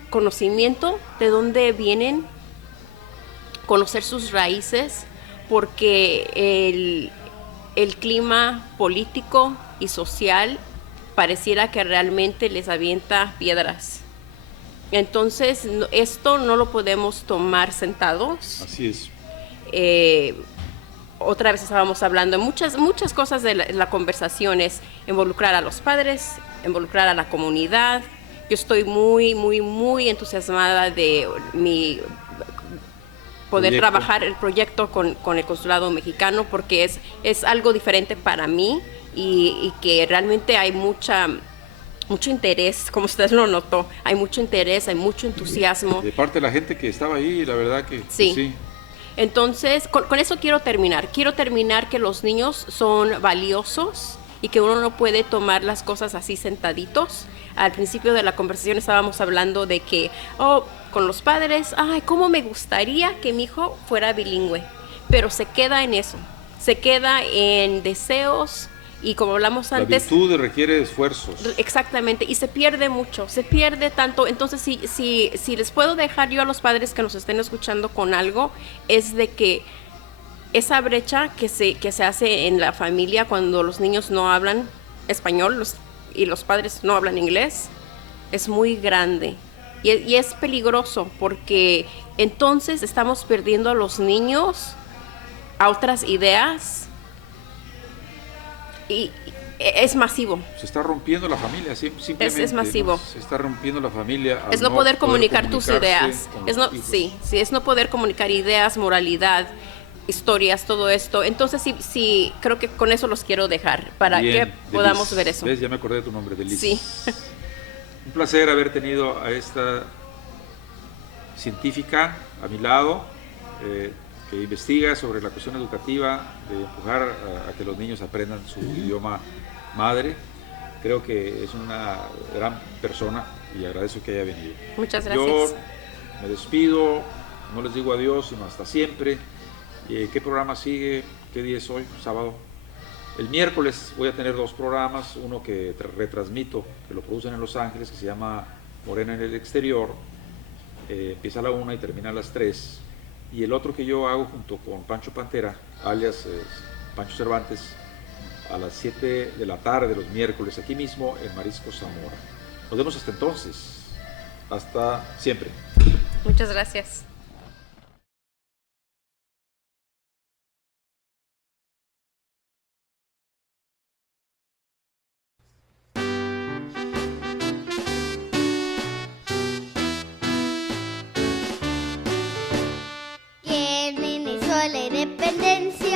conocimiento de dónde vienen, conocer sus raíces, porque el clima político y social pareciera que realmente les avienta piedras. Entonces, esto no lo podemos tomar sentados. Así es. Otra vez estábamos hablando de muchas cosas de la conversación, es involucrar a los padres, involucrar a la comunidad. Yo estoy muy entusiasmada de mi poder trabajar el proyecto con el Consulado Mexicano, porque es algo diferente para mí y que realmente hay mucho interés, como usted lo notó, hay mucho interés, hay mucho entusiasmo. De parte de la gente que estaba ahí, la verdad que Sí. sí. Entonces, con eso quiero terminar. Quiero terminar que los niños son valiosos y que uno no puede tomar las cosas así sentaditos. Al principio de la conversación estábamos hablando de que, con los padres, cómo me gustaría que mi hijo fuera bilingüe. Pero se queda en eso, se queda en deseos y como hablamos antes... La virtud requiere esfuerzos. Exactamente, y se pierde mucho, se pierde tanto. Entonces, si les puedo dejar yo a los padres que nos estén escuchando con algo, es de que esa brecha que se hace en la familia cuando los niños no hablan español y los padres no hablan inglés, es muy grande. Y es peligroso porque entonces estamos perdiendo a los niños a otras ideas y es masivo. Se está rompiendo la familia, simplemente. Es masivo. ¿no? Se está rompiendo la familia. Es no poder comunicar tus ideas. Es no poder comunicar ideas, moralidad, historias, todo esto. Entonces sí, creo que con eso los quiero dejar para Bien, que podamos Delis. ver eso. ¿Ves? Ya me acordé de tu nombre, Delis. Sí. Un placer haber tenido a esta científica a mi lado, que investiga sobre la cuestión educativa, de empujar a que los niños aprendan su idioma madre. Creo que es una gran persona y agradezco que haya venido. Muchas gracias. Yo me despido, no les digo adiós, sino hasta siempre. ¿Qué programa sigue? ¿Qué día es hoy? Sábado. El miércoles voy a tener 2 programas, uno que retransmito, que lo producen en Los Ángeles, que se llama Morena en el Exterior, empieza a la 1 y termina a las 3, y el otro que yo hago junto con Pancho Pantera, alias Pancho Cervantes, a las 7 de la tarde los miércoles, aquí mismo en Mariscos Zamora. Nos vemos hasta entonces, hasta siempre. Muchas gracias. ¿Quién inició la independencia?